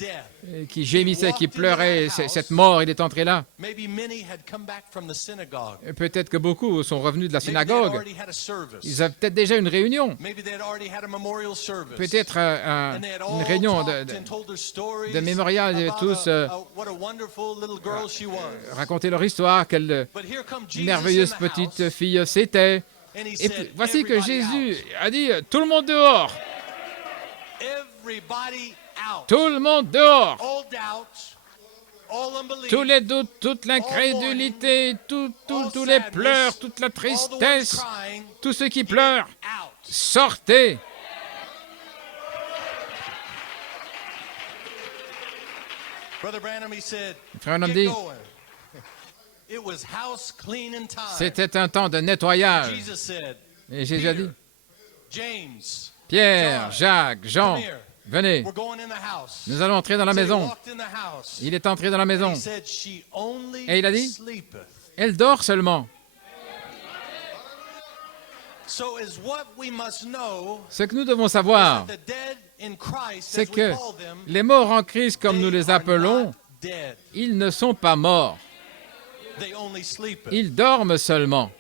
gémissaient, qui pleuraient. Cette mort, il est entré là. Maybe many had come back from the synagogue. Peut-être que beaucoup sont revenus de la Maybe they had synagogue. already had a service. Ils avaient peut-être déjà une réunion, Maybe they had already had a memorial service. peut-être And they had une all réunion talked and told their stories de mémorial. Ils avaient about tous what a wonderful little girl she was. raconté leur histoire, quelle But here come Jesus merveilleuse in the petite house, fille c'était. and he Et said, puis, voici que "Everybody Jésus out. a dit, tout le monde dehors, Everybody out. tout le monde dehors. All doubt, all unbelief, Tous les doutes, toute l'incrédulité, tous les pleurs, toute la all the ones tristesse, crying, tous ceux qui pleurent, out. sortez. Brother Branham, he said, Frère Branham "Get dit, going." It was house cleaning time. c'était un temps de nettoyage. Jesus said, Et Jésus a dit, James, Pierre, John, Jacques, Jean, come here. venez, We're going in the house. nous allons entrer dans la So he maison. walked in the house. Il est entré dans la maison. He said, "She only Et il a dit, sleepeth." elle dort seulement. So is what we must know Ce que nous devons savoir, that the dead in Christ, c'est as we que call them, les morts en Christ, comme nous they les are appelons, not dead. ils ne sont pas morts. They only sleep. Ils dorment seulement.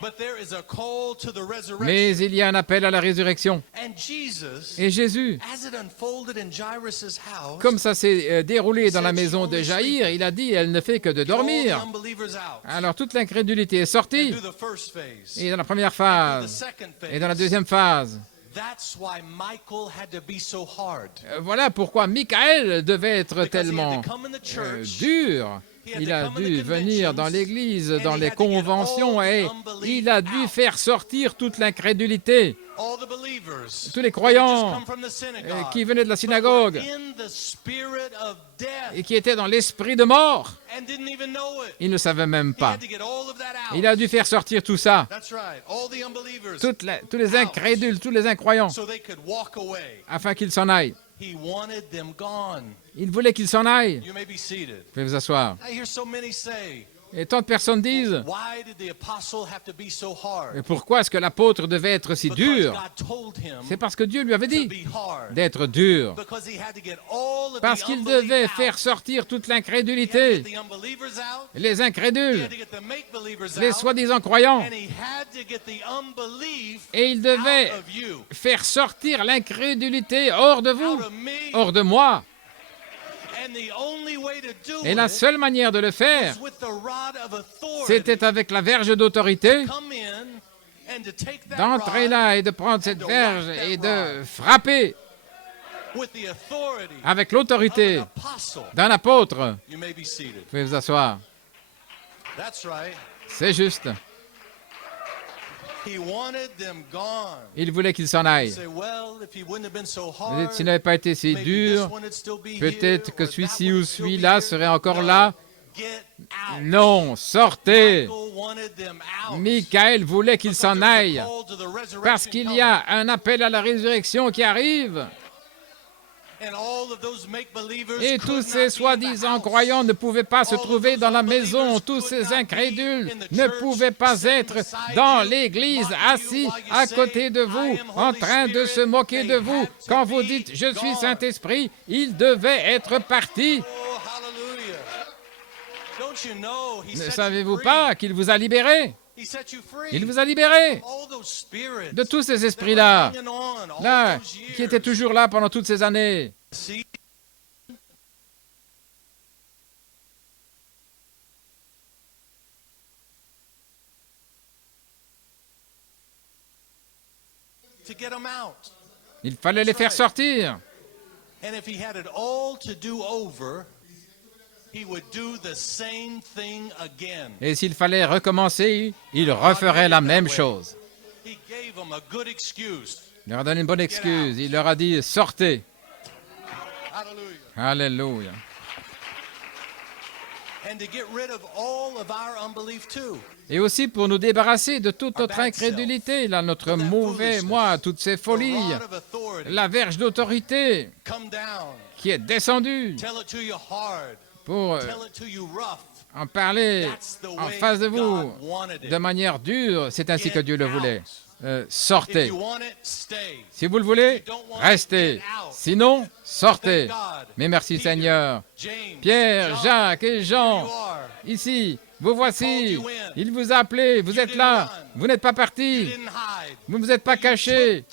But there is a call to the resurrection. Mais il y a un appel à la résurrection. And Jesus, Et Jésus, as it unfolded in Jairus' house, comme ça s'est déroulé dans la maison de Jaïr, il a dit, elle ne fait que de all the dormir. unbelievers out. Alors toute l'incrédulité est sortie. Do the first phase. Et dans la première Do the phase, second phase. et dans la deuxième phase. That's why Michael had to be so hard. Voilà pourquoi Michael devait être Because he had tellement to come in the church, dur. Il a dû venir dans l'église, dans les conventions, et il a dû faire sortir toute l'incrédulité. all the believers Tous les who had just croyants come from the synagogue, qui venaient de la but were synagogue in the spirit of death et qui étaient dans l'esprit de mort. and didn't even know it. Ils ne savaient même He pas. had to get all of that out. Il a dû faire sortir tout ça. That's right. All the unbelievers Tous les incrédules, tous les incroyants, so they could walk away. afin qu'ils s'en aillent. He wanted them gone. Il voulait qu'ils s'en aillent. You may be seated. Vous pouvez vous asseoir. I hear so many say, Et tant de personnes disent, why did the apostle have to be so hard? mais pourquoi est-ce que l'apôtre devait être si Because dur? God told him C'est parce que Dieu lui avait to dit be hard. d'être dur. Because he had to get all of Parce the qu'il unbelief devait out. faire sortir toute He had to l'incrédulité, get the unbelievers out. les He incrédules, had to get the make-believers les out. soi-disant croyants. And he had to get the unbelief Et il devait out of you, faire sortir l'incrédulité hors de out vous, of me. hors de moi. And the only way to do Et la it seule manière de le faire, was with the rod of authority. c'était avec la verge d'autorité, Come in and to take that d'entrer rod là et de prendre cette verge et de frapper with the authority avec of l'autorité an apostle. d'un apôtre. You may be seated. Vous pouvez vous asseoir. That's right. C'est juste. He wanted them gone. Il voulait qu'il s'en You aille. say, well, if he wouldn't have been so Vous hard, dites, s'il n'avait pas été si maybe dur, this one would still be peut-être here, que or that celui-ci one ou would still be celui-là here. serait encore No. là. Get out. Non, sortez. Michael wanted them out. Michael voulait qu'il Because s'en there's a aille call to the resurrection parce qu'il y coming. a un appel à la résurrection qui arrive. And all of those make-believers Et could tous not ces be in the soi-disant house. croyants ne pouvaient pas se All of trouver those dans la unbelievers maison. Tous could ces not be incrédules in the ne church, pouvaient pas sitting être beside dans you, l'église, mocking assis you while you à say, côté de "I vous, am en Holy train de se Spirit." moquer de They vous. had to Quand vous be dites « Je suis gone. Saint-Esprit », ils devaient être partis. Oh, hallelujah. Don't you know, he Ne set you savez-vous free. pas qu'il vous a libérés? Il vous a libéré de tous ces esprits-là, qui étaient toujours là pendant toutes ces années. Il fallait les faire sortir. Et s'il fallait recommencer, il referait la même chose. Il leur a donné une bonne excuse. Il leur a dit, sortez. Alléluia. Et aussi pour nous débarrasser de toute notre incrédulité, là, notre mauvais moi, toutes ces folies, la verge d'autorité qui est descendue pour en parler en face de vous de manière dure. C'est ainsi que Dieu le voulait. Sortez. Si vous le voulez, restez. Sinon, sortez. Mais merci Seigneur. Pierre, Jacques et Jean, ici, vous voici. Il vous a appelé, vous êtes là. Vous n'êtes pas partis. Vous ne vous êtes pas cachés.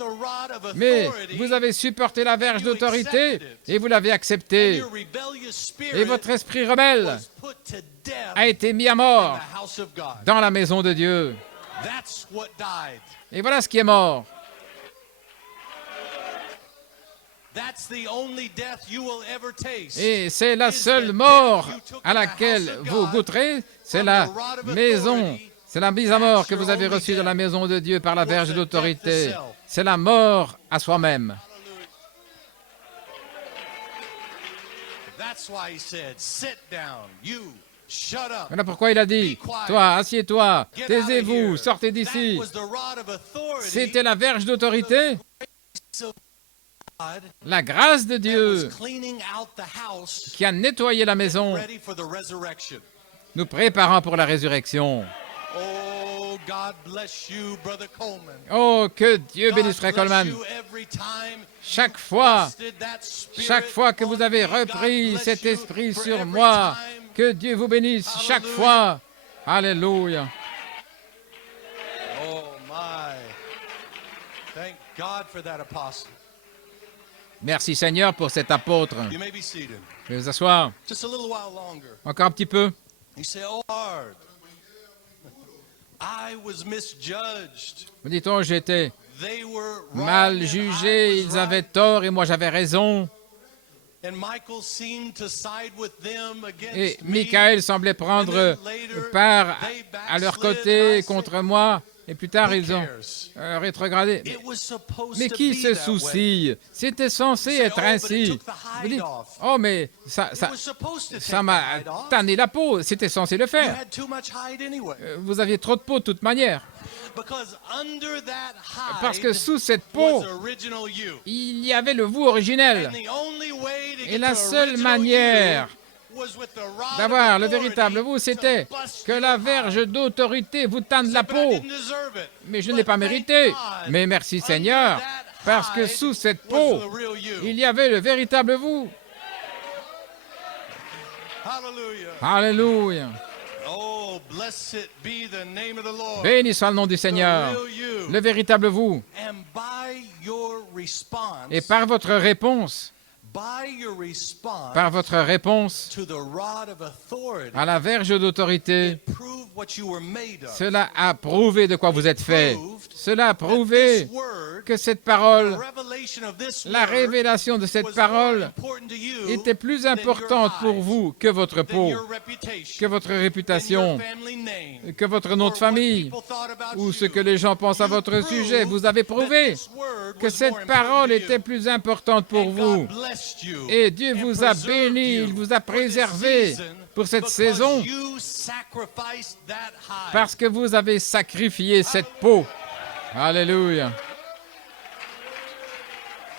Mais vous avez supporté la verge d'autorité et vous l'avez accepté. Et votre esprit rebelle a été mis à mort dans la maison de Dieu. Et voilà ce qui est mort. Et c'est la seule mort à laquelle vous goûterez, c'est la maison, c'est la mise à mort que vous avez reçue dans la maison de Dieu par la verge d'autorité. C'est la mort à soi-même. Voilà pourquoi il a dit, toi, assieds-toi, taisez-vous, sortez d'ici. C'était la verge d'autorité, la grâce de Dieu qui a nettoyé la maison, nous préparant pour la résurrection. Oh, que Dieu bénisse Frère Coleman. Chaque fois que vous avez repris cet esprit sur moi, que Dieu vous bénisse chaque fois. Alléluia. Oh my. Thank God for that apostle. Merci Seigneur pour cet apôtre. You may be seated. Je vais vous asseoir. Just a little while longer. Encore un petit peu. You say, oh Lord, I was misjudged. Vous dites-on, j'étais They were wrong mal and I jugé, was ils right. avaient tort et moi j'avais raison. And Michael seemed to side with them against Et me. Michaël semblait prendre part à leur côté contre moi. Et plus tard, ils ont rétrogradé. It was supposed Mais to qui be se that way. soucie? C'était censé être ainsi. Vous dites, oh, mais ça It was supposed to take ça the m'a hide off. tanné la peau. C'était censé le You faire. had too much hide anyway. Vous aviez trop de peau de toute manière. Because under that hide Parce que sous cette peau, was original you. il y avait le vous originel. And the only way to Et get la la to seule original manière you was with the rod d'avoir of le authority véritable vous, c'était to bust que your la hide. verge d'autorité vous tende la But I peau. didn't deserve it. Mais je ne But l'ai pas thank mérité. God, Mais merci under Seigneur, that parce que hide sous cette was peau, the real you. il y avait le véritable vous. Hallelujah. Alléluia. Oh, blessed be the name of the Lord. Béni soit le nom du Seigneur, The real you. le véritable vous. And by your response, Et par votre réponse, by your response par votre réponse to the rod of authority, à la verge d'autorité, prove what you were made of. cela a prouvé de quoi vous êtes fait. Cela a That prouvé this word, que cette the parole, revelation of this la word, révélation de was cette more parole important to you était plus than your importante pour hide, vous que votre than peau, your reputation, que votre than your réputation, family name, que votre nom or de what famille people thought about ou you. ce que les gens pensent à You votre proved sujet. Vous avez that prouvé this word que was cette more parole important to était you. plus importante pour And vous. God blessed you Et Dieu and vous a preserved béni, you il vous a for this préservé season pour cette because saison you sacrificed that hide. parce que vous avez sacrifié cette peau. Alléluia.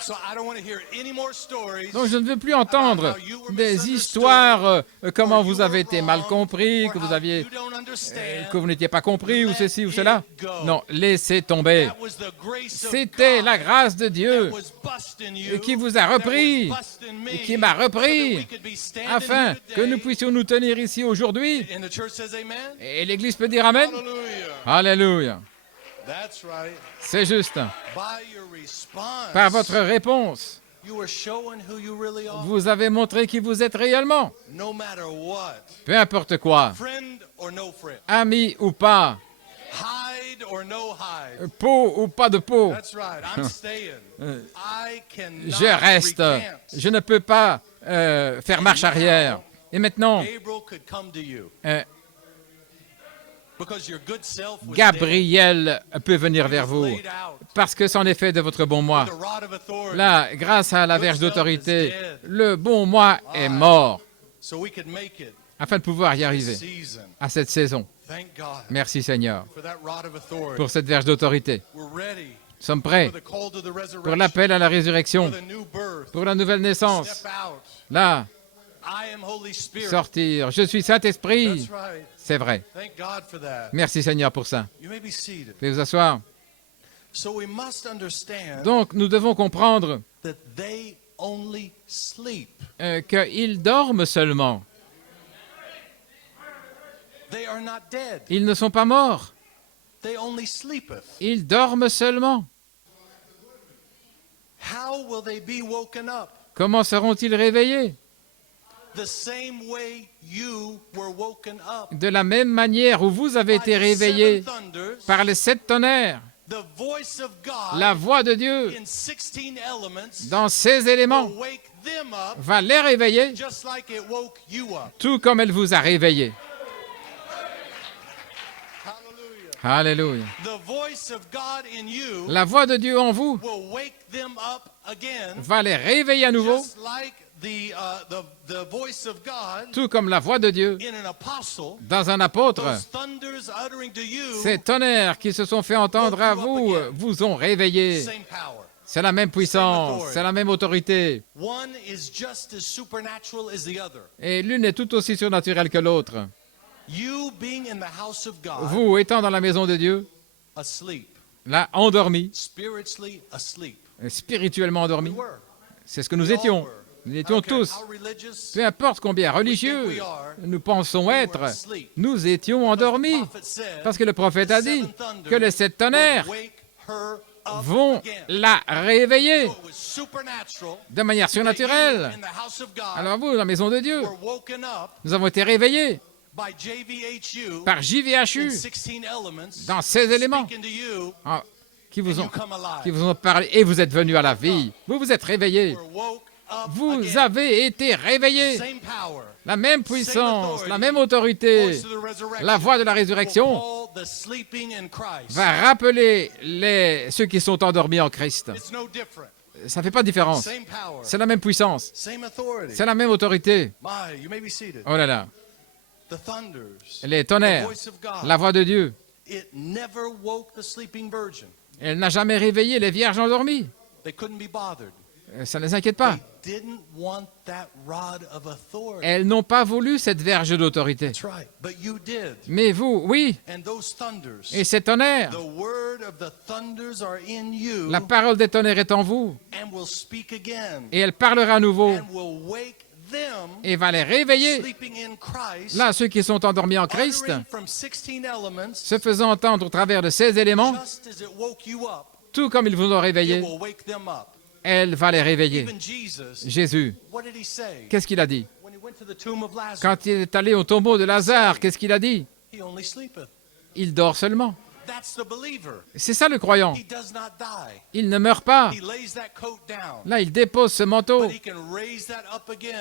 So I don't want to hear any more stories. Donc je ne veux plus entendre des histoires comment vous avez été mal compris, que vous n'étiez pas compris ou ceci ou cela. Non, laissez tomber. C'était la grâce de Dieu qui vous a repris et qui m'a repris afin que nous puissions nous tenir ici aujourd'hui. Et l'Église peut dire Amen. Alléluia. C'est juste. Par votre réponse, vous avez montré qui vous êtes réellement. Peu importe quoi, ami ou pas, peau ou pas de peau, je reste. Je ne peux pas faire marche arrière. Et maintenant, Gabriel peut venir vers vous parce que c'en est fait de votre bon moi. Là, grâce à la verge d'autorité, le bon moi est mort afin de pouvoir y arriver à cette saison. Merci Seigneur pour cette verge d'autorité. Nous sommes prêts pour l'appel à la résurrection, pour la nouvelle naissance. Là, sortir. Je suis Saint-Esprit. C'est vrai. Merci Seigneur pour ça. Vous pouvez vous asseoir. Donc, nous devons comprendre qu'ils dorment seulement. Ils ne sont pas morts. Ils dorment seulement. Comment seront-ils réveillés? De la même manière où vous avez été réveillés par les 7 tonnerres, la voix de Dieu dans ces éléments va les réveiller tout comme elle vous a réveillés. Alléluia. La voix de Dieu en vous va les réveiller à nouveau, tout comme la voix de Dieu dans un apôtre. Ces tonnerres qui se sont fait entendre à vous vous ont réveillé. C'est la même puissance, c'est la même autorité. Et l'une est tout aussi surnaturelle que l'autre. Vous étant dans la maison de Dieu, là, endormi, spirituellement endormi, c'est ce que nous étions. Nous étions tous, peu importe combien religieux nous pensons être, nous étions endormis. Parce que le prophète a dit que les 7 tonnerres vont la réveiller de manière surnaturelle. Alors vous, dans la maison de Dieu, nous avons été réveillés par JVHU dans 16 éléments qui vous ont parlé et vous êtes venus à la vie. Vous vous êtes réveillés. Vous avez été réveillés. La même puissance, la même autorité, la voix de la résurrection va rappeler ceux qui sont endormis en Christ. Ça ne fait pas de différence. C'est la même puissance. C'est la même autorité. Oh là là. Les tonnerres, la voix de Dieu, elle n'a jamais réveillé les vierges endormies. Ça ne les inquiète pas. Elles n'ont pas voulu cette verge d'autorité. Mais vous, oui. Et ces tonnerres, la parole des tonnerres est en vous. Et elle parlera à nouveau. Et va les réveiller. Là, ceux qui sont endormis en Christ, se faisant entendre au travers de ces éléments, tout comme ils vous ont réveillés, elle va les réveiller. Jésus, qu'est-ce qu'il a dit? Quand il est allé au tombeau de Lazare, qu'est-ce qu'il a dit? Il dort seulement. C'est ça le croyant. Il ne meurt pas. Là, il dépose ce manteau.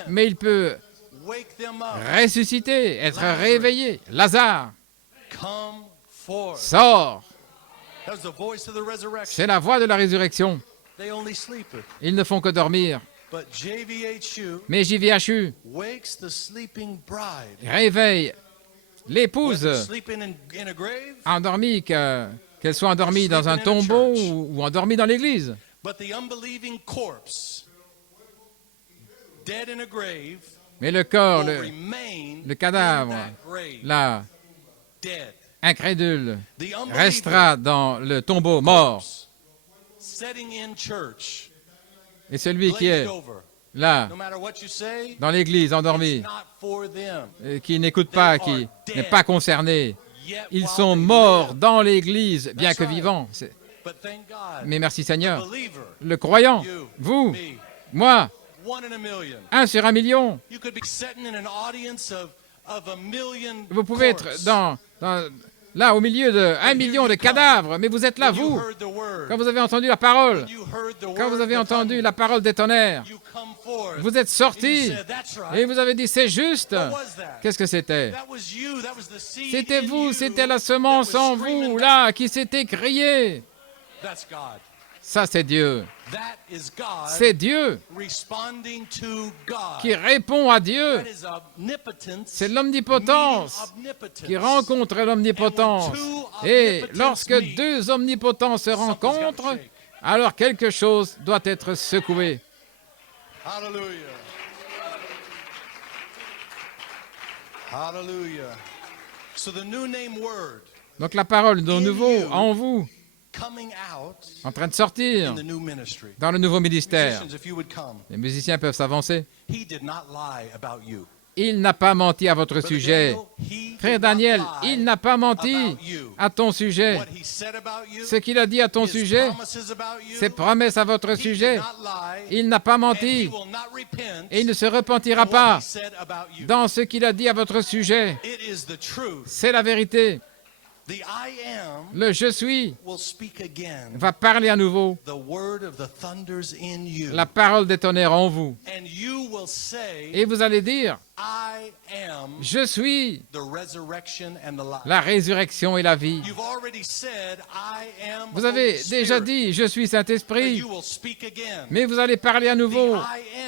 Mais il peut ressusciter, être réveillé. Lazare, sors. C'est la voix de la résurrection. Ils ne font que dormir. Mais JVHU réveille l'épouse endormie, qu'elle soit endormie dans un tombeau ou endormie dans l'église. But the unbelieving corpse, dead in a grave, Mais le corps, will remain le cadavre, in that grave, là, dead. incrédule, The unbeliever restera dans le tombeau mort. sitting in church, Et celui qui glazed est over. là, No matter what you say, dans l'église, endormi, it's not for them. qui n'écoute pas, qui n'est pas concerné, Yet ils while sont they morts live, dans l'église, bien That's que right. vivants. but thank God, Mais merci the Seigneur. believer, Le croyant, you, vous, me, moi, 1 in a million. 1 sur 1 million. You could be sitting in an audience of a million Vous pouvez être corpses. là au milieu de 1 million de cadavres, mais vous êtes là, When you vous, heard the word, quand vous avez entendu la parole, when you heard the quand vous word, avez the entendu thunder, la parole des tonnerres, you come forth. vous êtes And you sortis said, "That's right." et vous avez dit c'est juste. What was that? Qu'est-ce que c'était? That was you. That was the seed C'était in vous, you c'était la that semence was en screaming vous, back. là, qui s'était criée. That's God. Ça, c'est Dieu. That is God C'est Dieu responding to God. qui répond à Dieu. That is omnipotence. C'est l'omnipotence meeting omnipotence. qui rencontre l'omnipotence. Et lorsque deux omnipotents se rencontrent, alors quelque chose doit être secoué. Hallelujah. Hallelujah. So the new name word Donc la parole de nouveau en vous, coming out en train de sortir in the new ministry. dans le nouveau ministère. Musicians, if you would come. Les musiciens peuvent s'avancer. He did not lie about you. Il n'a pas menti à votre Brother sujet. Daniel, he Frère did not Daniel, lie il n'a pas menti about you. à ton sujet. What he said about you, Ce qu'il a dit à ton his sujet, promises about you, ses promesses à votre he did sujet, not lie, il n'a pas and he menti will not repent et il ne se repentira of what pas he said about you. dans ce qu'il a dit à votre sujet. It is the truth. C'est la vérité. The I am Le je suis will speak again. va parler à nouveau. The word of the thunders in you. La parole des tonnerres en vous. And you will say, Et vous allez dire, I am je suis the resurrection and the life. la résurrection et la vie. You've already said, I am Vous avez Holy déjà Spirit. dit, je suis But Saint-Esprit, you will speak again. mais vous allez parler à The nouveau. I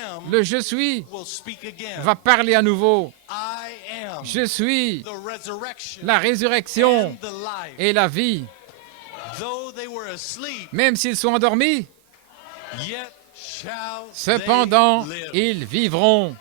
am Le je suis will speak again. va parler à nouveau. I am Je suis the resurrection la résurrection and the life. et la vie. Though they were asleep, Même s'ils sont endormis, yet shall cependant, they live. ils vivront.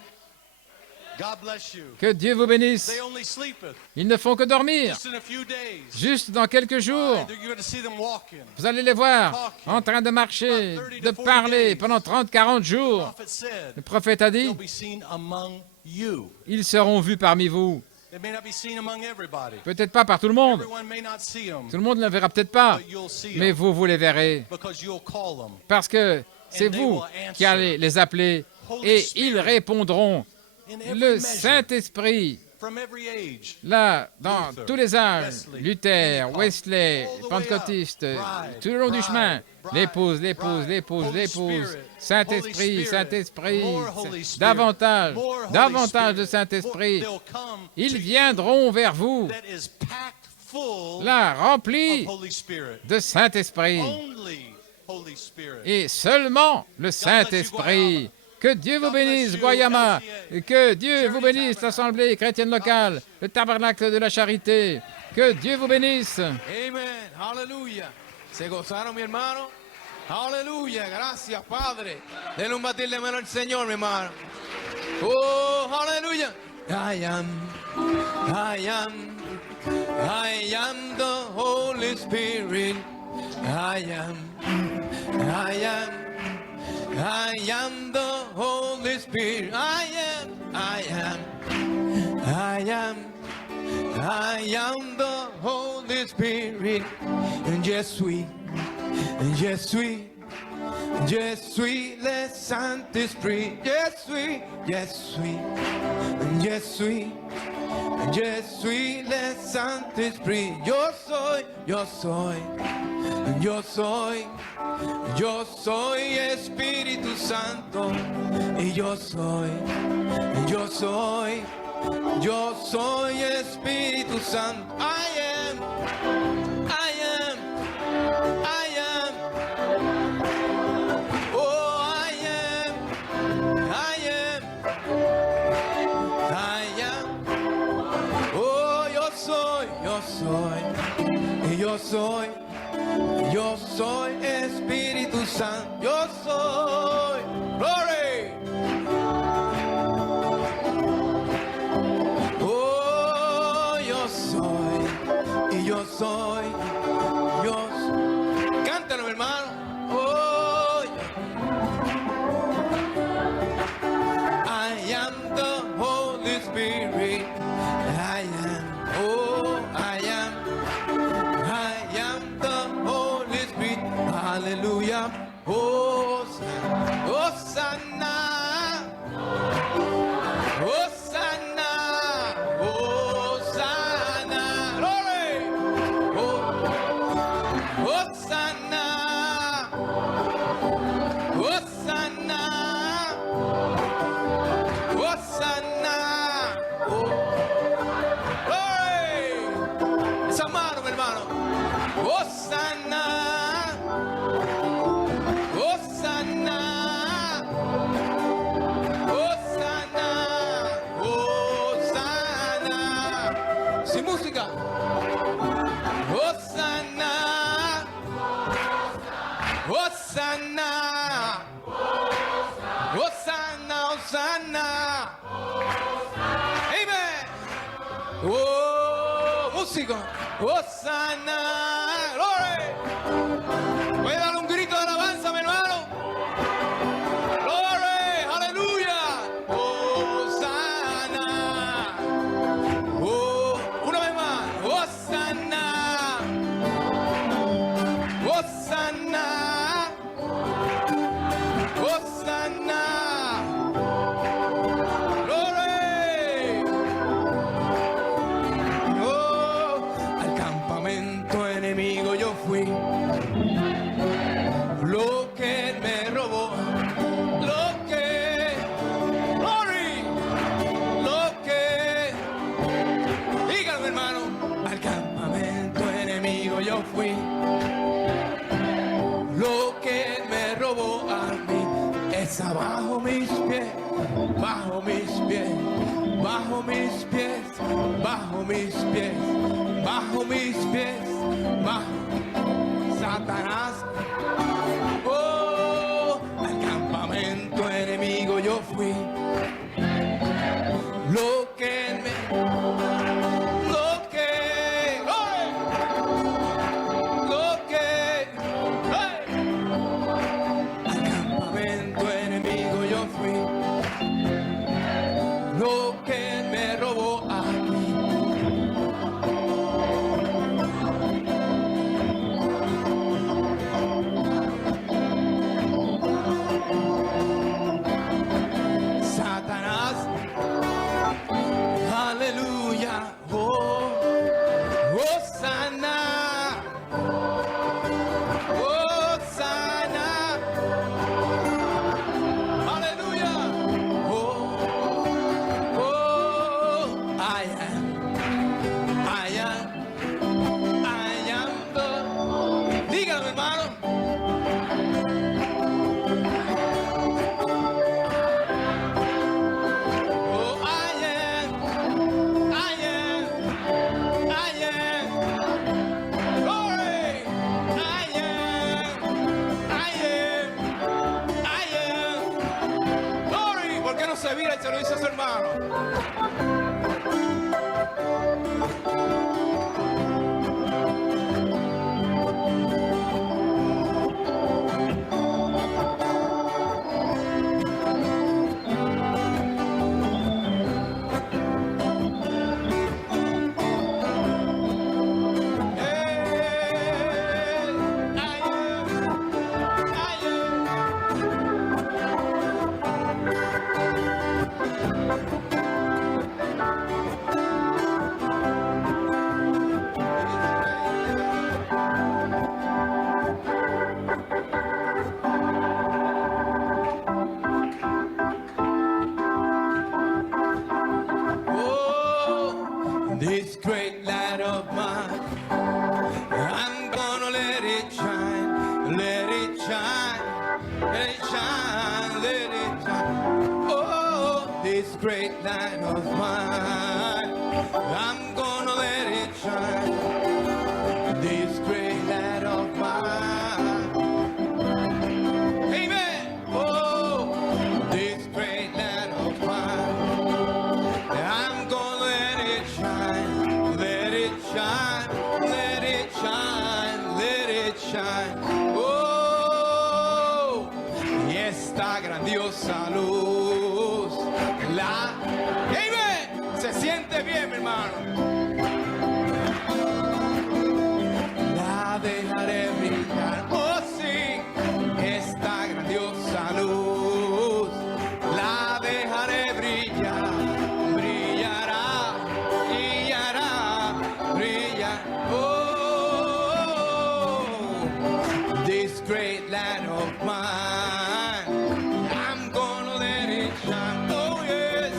God bless you. Que Dieu vous bénisse. They only sleepeth Ils ne font que dormir. just in a few days. Juste dans quelques jours, You're going to see them walking. vous allez les voir en train de marcher, de parler pendant 30, 40 jours. The prophet said, Le prophète a dit, they'll be seen among you. ils seront vus parmi vous. They may not be seen among everybody. Peut-être pas par tout le monde. Everyone may not see them, Tout le monde ne le verra peut-être pas. but you'll see Mais them vous, vous les verrez. because you'll call them. Parce que c'est vous qui allez les appeler et ils répondront. In every Le measure, Saint-Esprit, from every age, là, dans Luther, tous les âges, Wesley, Luther, Pentecost, Wesley, all the way pentecôtistes, up, bride, tout le long du bride, chemin, bride, l'épouse, bride, Holy Spirit, Saint-Esprit, Holy Spirit, Saint-Esprit, more Holy Spirit, davantage, more Holy davantage de Spirit. Saint-Esprit. They'll come Ils to viendront vers vous, you that is packed full là, of remplis Holy Spirit. de Saint-Esprit. Only Holy Spirit. Et seulement le Saint-Esprit. Que Dieu vous bénisse, Guayama. Et que Dieu vous bénisse, l'Assemblée chrétienne locale, le tabernacle de la charité. Que Dieu vous bénisse. Amen. Aleluya. ¿Se gozaron, mi hermano? Aleluya. Gracias, Padre. Denle un batirle mano al Señor, mi hermano. Oh, aleluya. I am the Holy Spirit. I am the Holy Spirit. I am the Holy Spirit. And je suis le Saint-Esprit. Je suis le Saint-Esprit. Yo soy Espíritu Santo. Y yo soy Espíritu Santo. I am. Oh, I am. Oh, yo soy. Yo soy Espíritu Santo. Yo soy. Glory. Oh, yo soy. Y yo soy. Dios. Cántalo, mi hermano. Oh, I am the Holy Spirit. I am. Oh, I am the Holy Spirit. Hallelujah. Hosanna. Hosanna. Hosanna. Hosanna. Glory. Hosanna. Hosanna. Hosanna. Glory. Esa mano, mi hermano. Hosanna. Hosanna. Hosanna. Hosanna. Sin música. Hosanna. Hosanna. Hosanna. Hosanna. Amen. Oh, músico. Hosanna. Glory. Voy a dar un grito de alabanza, mi hermano. Glory. Aleluya. Hosanna. Oh, una vez más. Hosanna. Hosanna. Hosanna. Glory. Al campamento enemigo yo fui. Lo que él me robó. Lo que. Glory. Lo que. Díganlo, hermano. Al campamento enemigo yo fui. Lo que él me robó a mí es abajo mis pies, bajo mis pies, bajo mis pies, bajo mis pies, bajo mis pies, bajo Satanás. Oh, al campamento enemigo yo fui. Lo que él me. Lo que. ¡Ay! Lo que. ¡Ay! Al campamento enemigo yo fui. Lo que él me robó a mí. Satanás. Aleluya. Oh, Hosanna. Hosanna. Aleluya. Oh, oh, I am the. Dígalo, hermano. Oh, I am. Glory. I am. Glory. ¿Por qué no se vira y se lo dice a su hermano? This great light of mine, I'm gonna let it shine, let it shine, let it shine, let it shine. Oh, this great light of mine, I'm gonna let it shine. This great light of it shine. Oh, y esta grandiosa luz. Amen. Se siente bien, mi hermano. La dejaré brillar. Oh, sí, esta grandiosa luz. La dejaré brillar. Brillará, brillará, brillar. Oh, this great light of mine. I'm gonna let it shine. Oh, yes,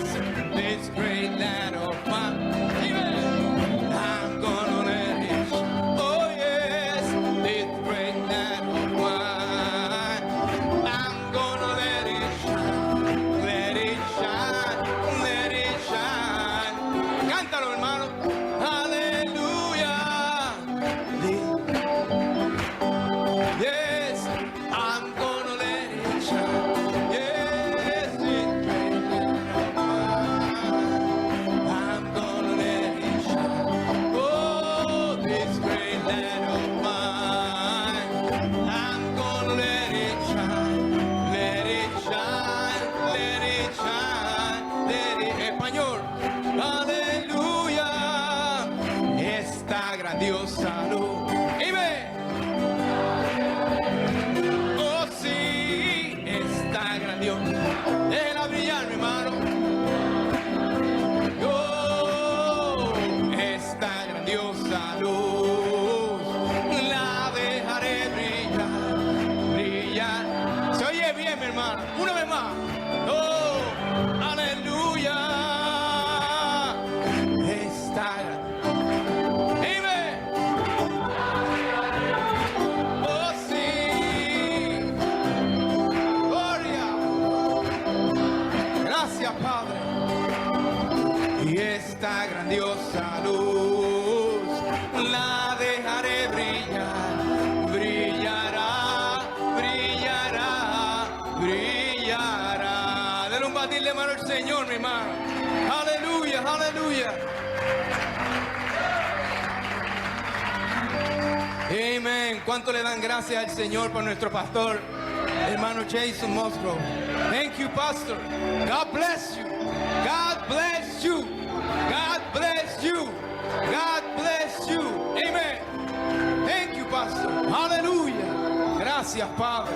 this great light of mine. Amen. I'm gonna let it shine. Oh, yes, this great light of mine. I'm gonna let it shine. Let it shine. Let it shine. Cántalo, hermano. Aleluya. Yes, I'm gonna let it shine. Yes, this great light of mine. I'm gonna let it shine. Oh, this great light of mine. I'm gonna let it shine. Let it shine. Let it shine. Let it... Español. Aleluya. Esta grandiosa luz. Amen. Oh, sí, está grandiosa. Déjela brillar, mi hermano. Oh, esta grandiosa luz. La dejaré brillar, brillar. Se oye bien, mi hermano. Una vez más. Oh, aleluya. Esta Amen. Oh, sí. Gloria. Gracias, Padre. Y esta grandiosa luz la dejaré brillar. Brillará, brillará, brillará. Denle un batir de mano al Señor, mi hermano. Aleluya, aleluya. Amén. ¿Cuánto le dan gracias al Señor por nuestro pastor, hermano Jason Musgrove? Thank you, Pastor. God bless you. God bless you. God bless you. God bless you. Amen. Thank you, Pastor. Aleluya. Gracias, Padre.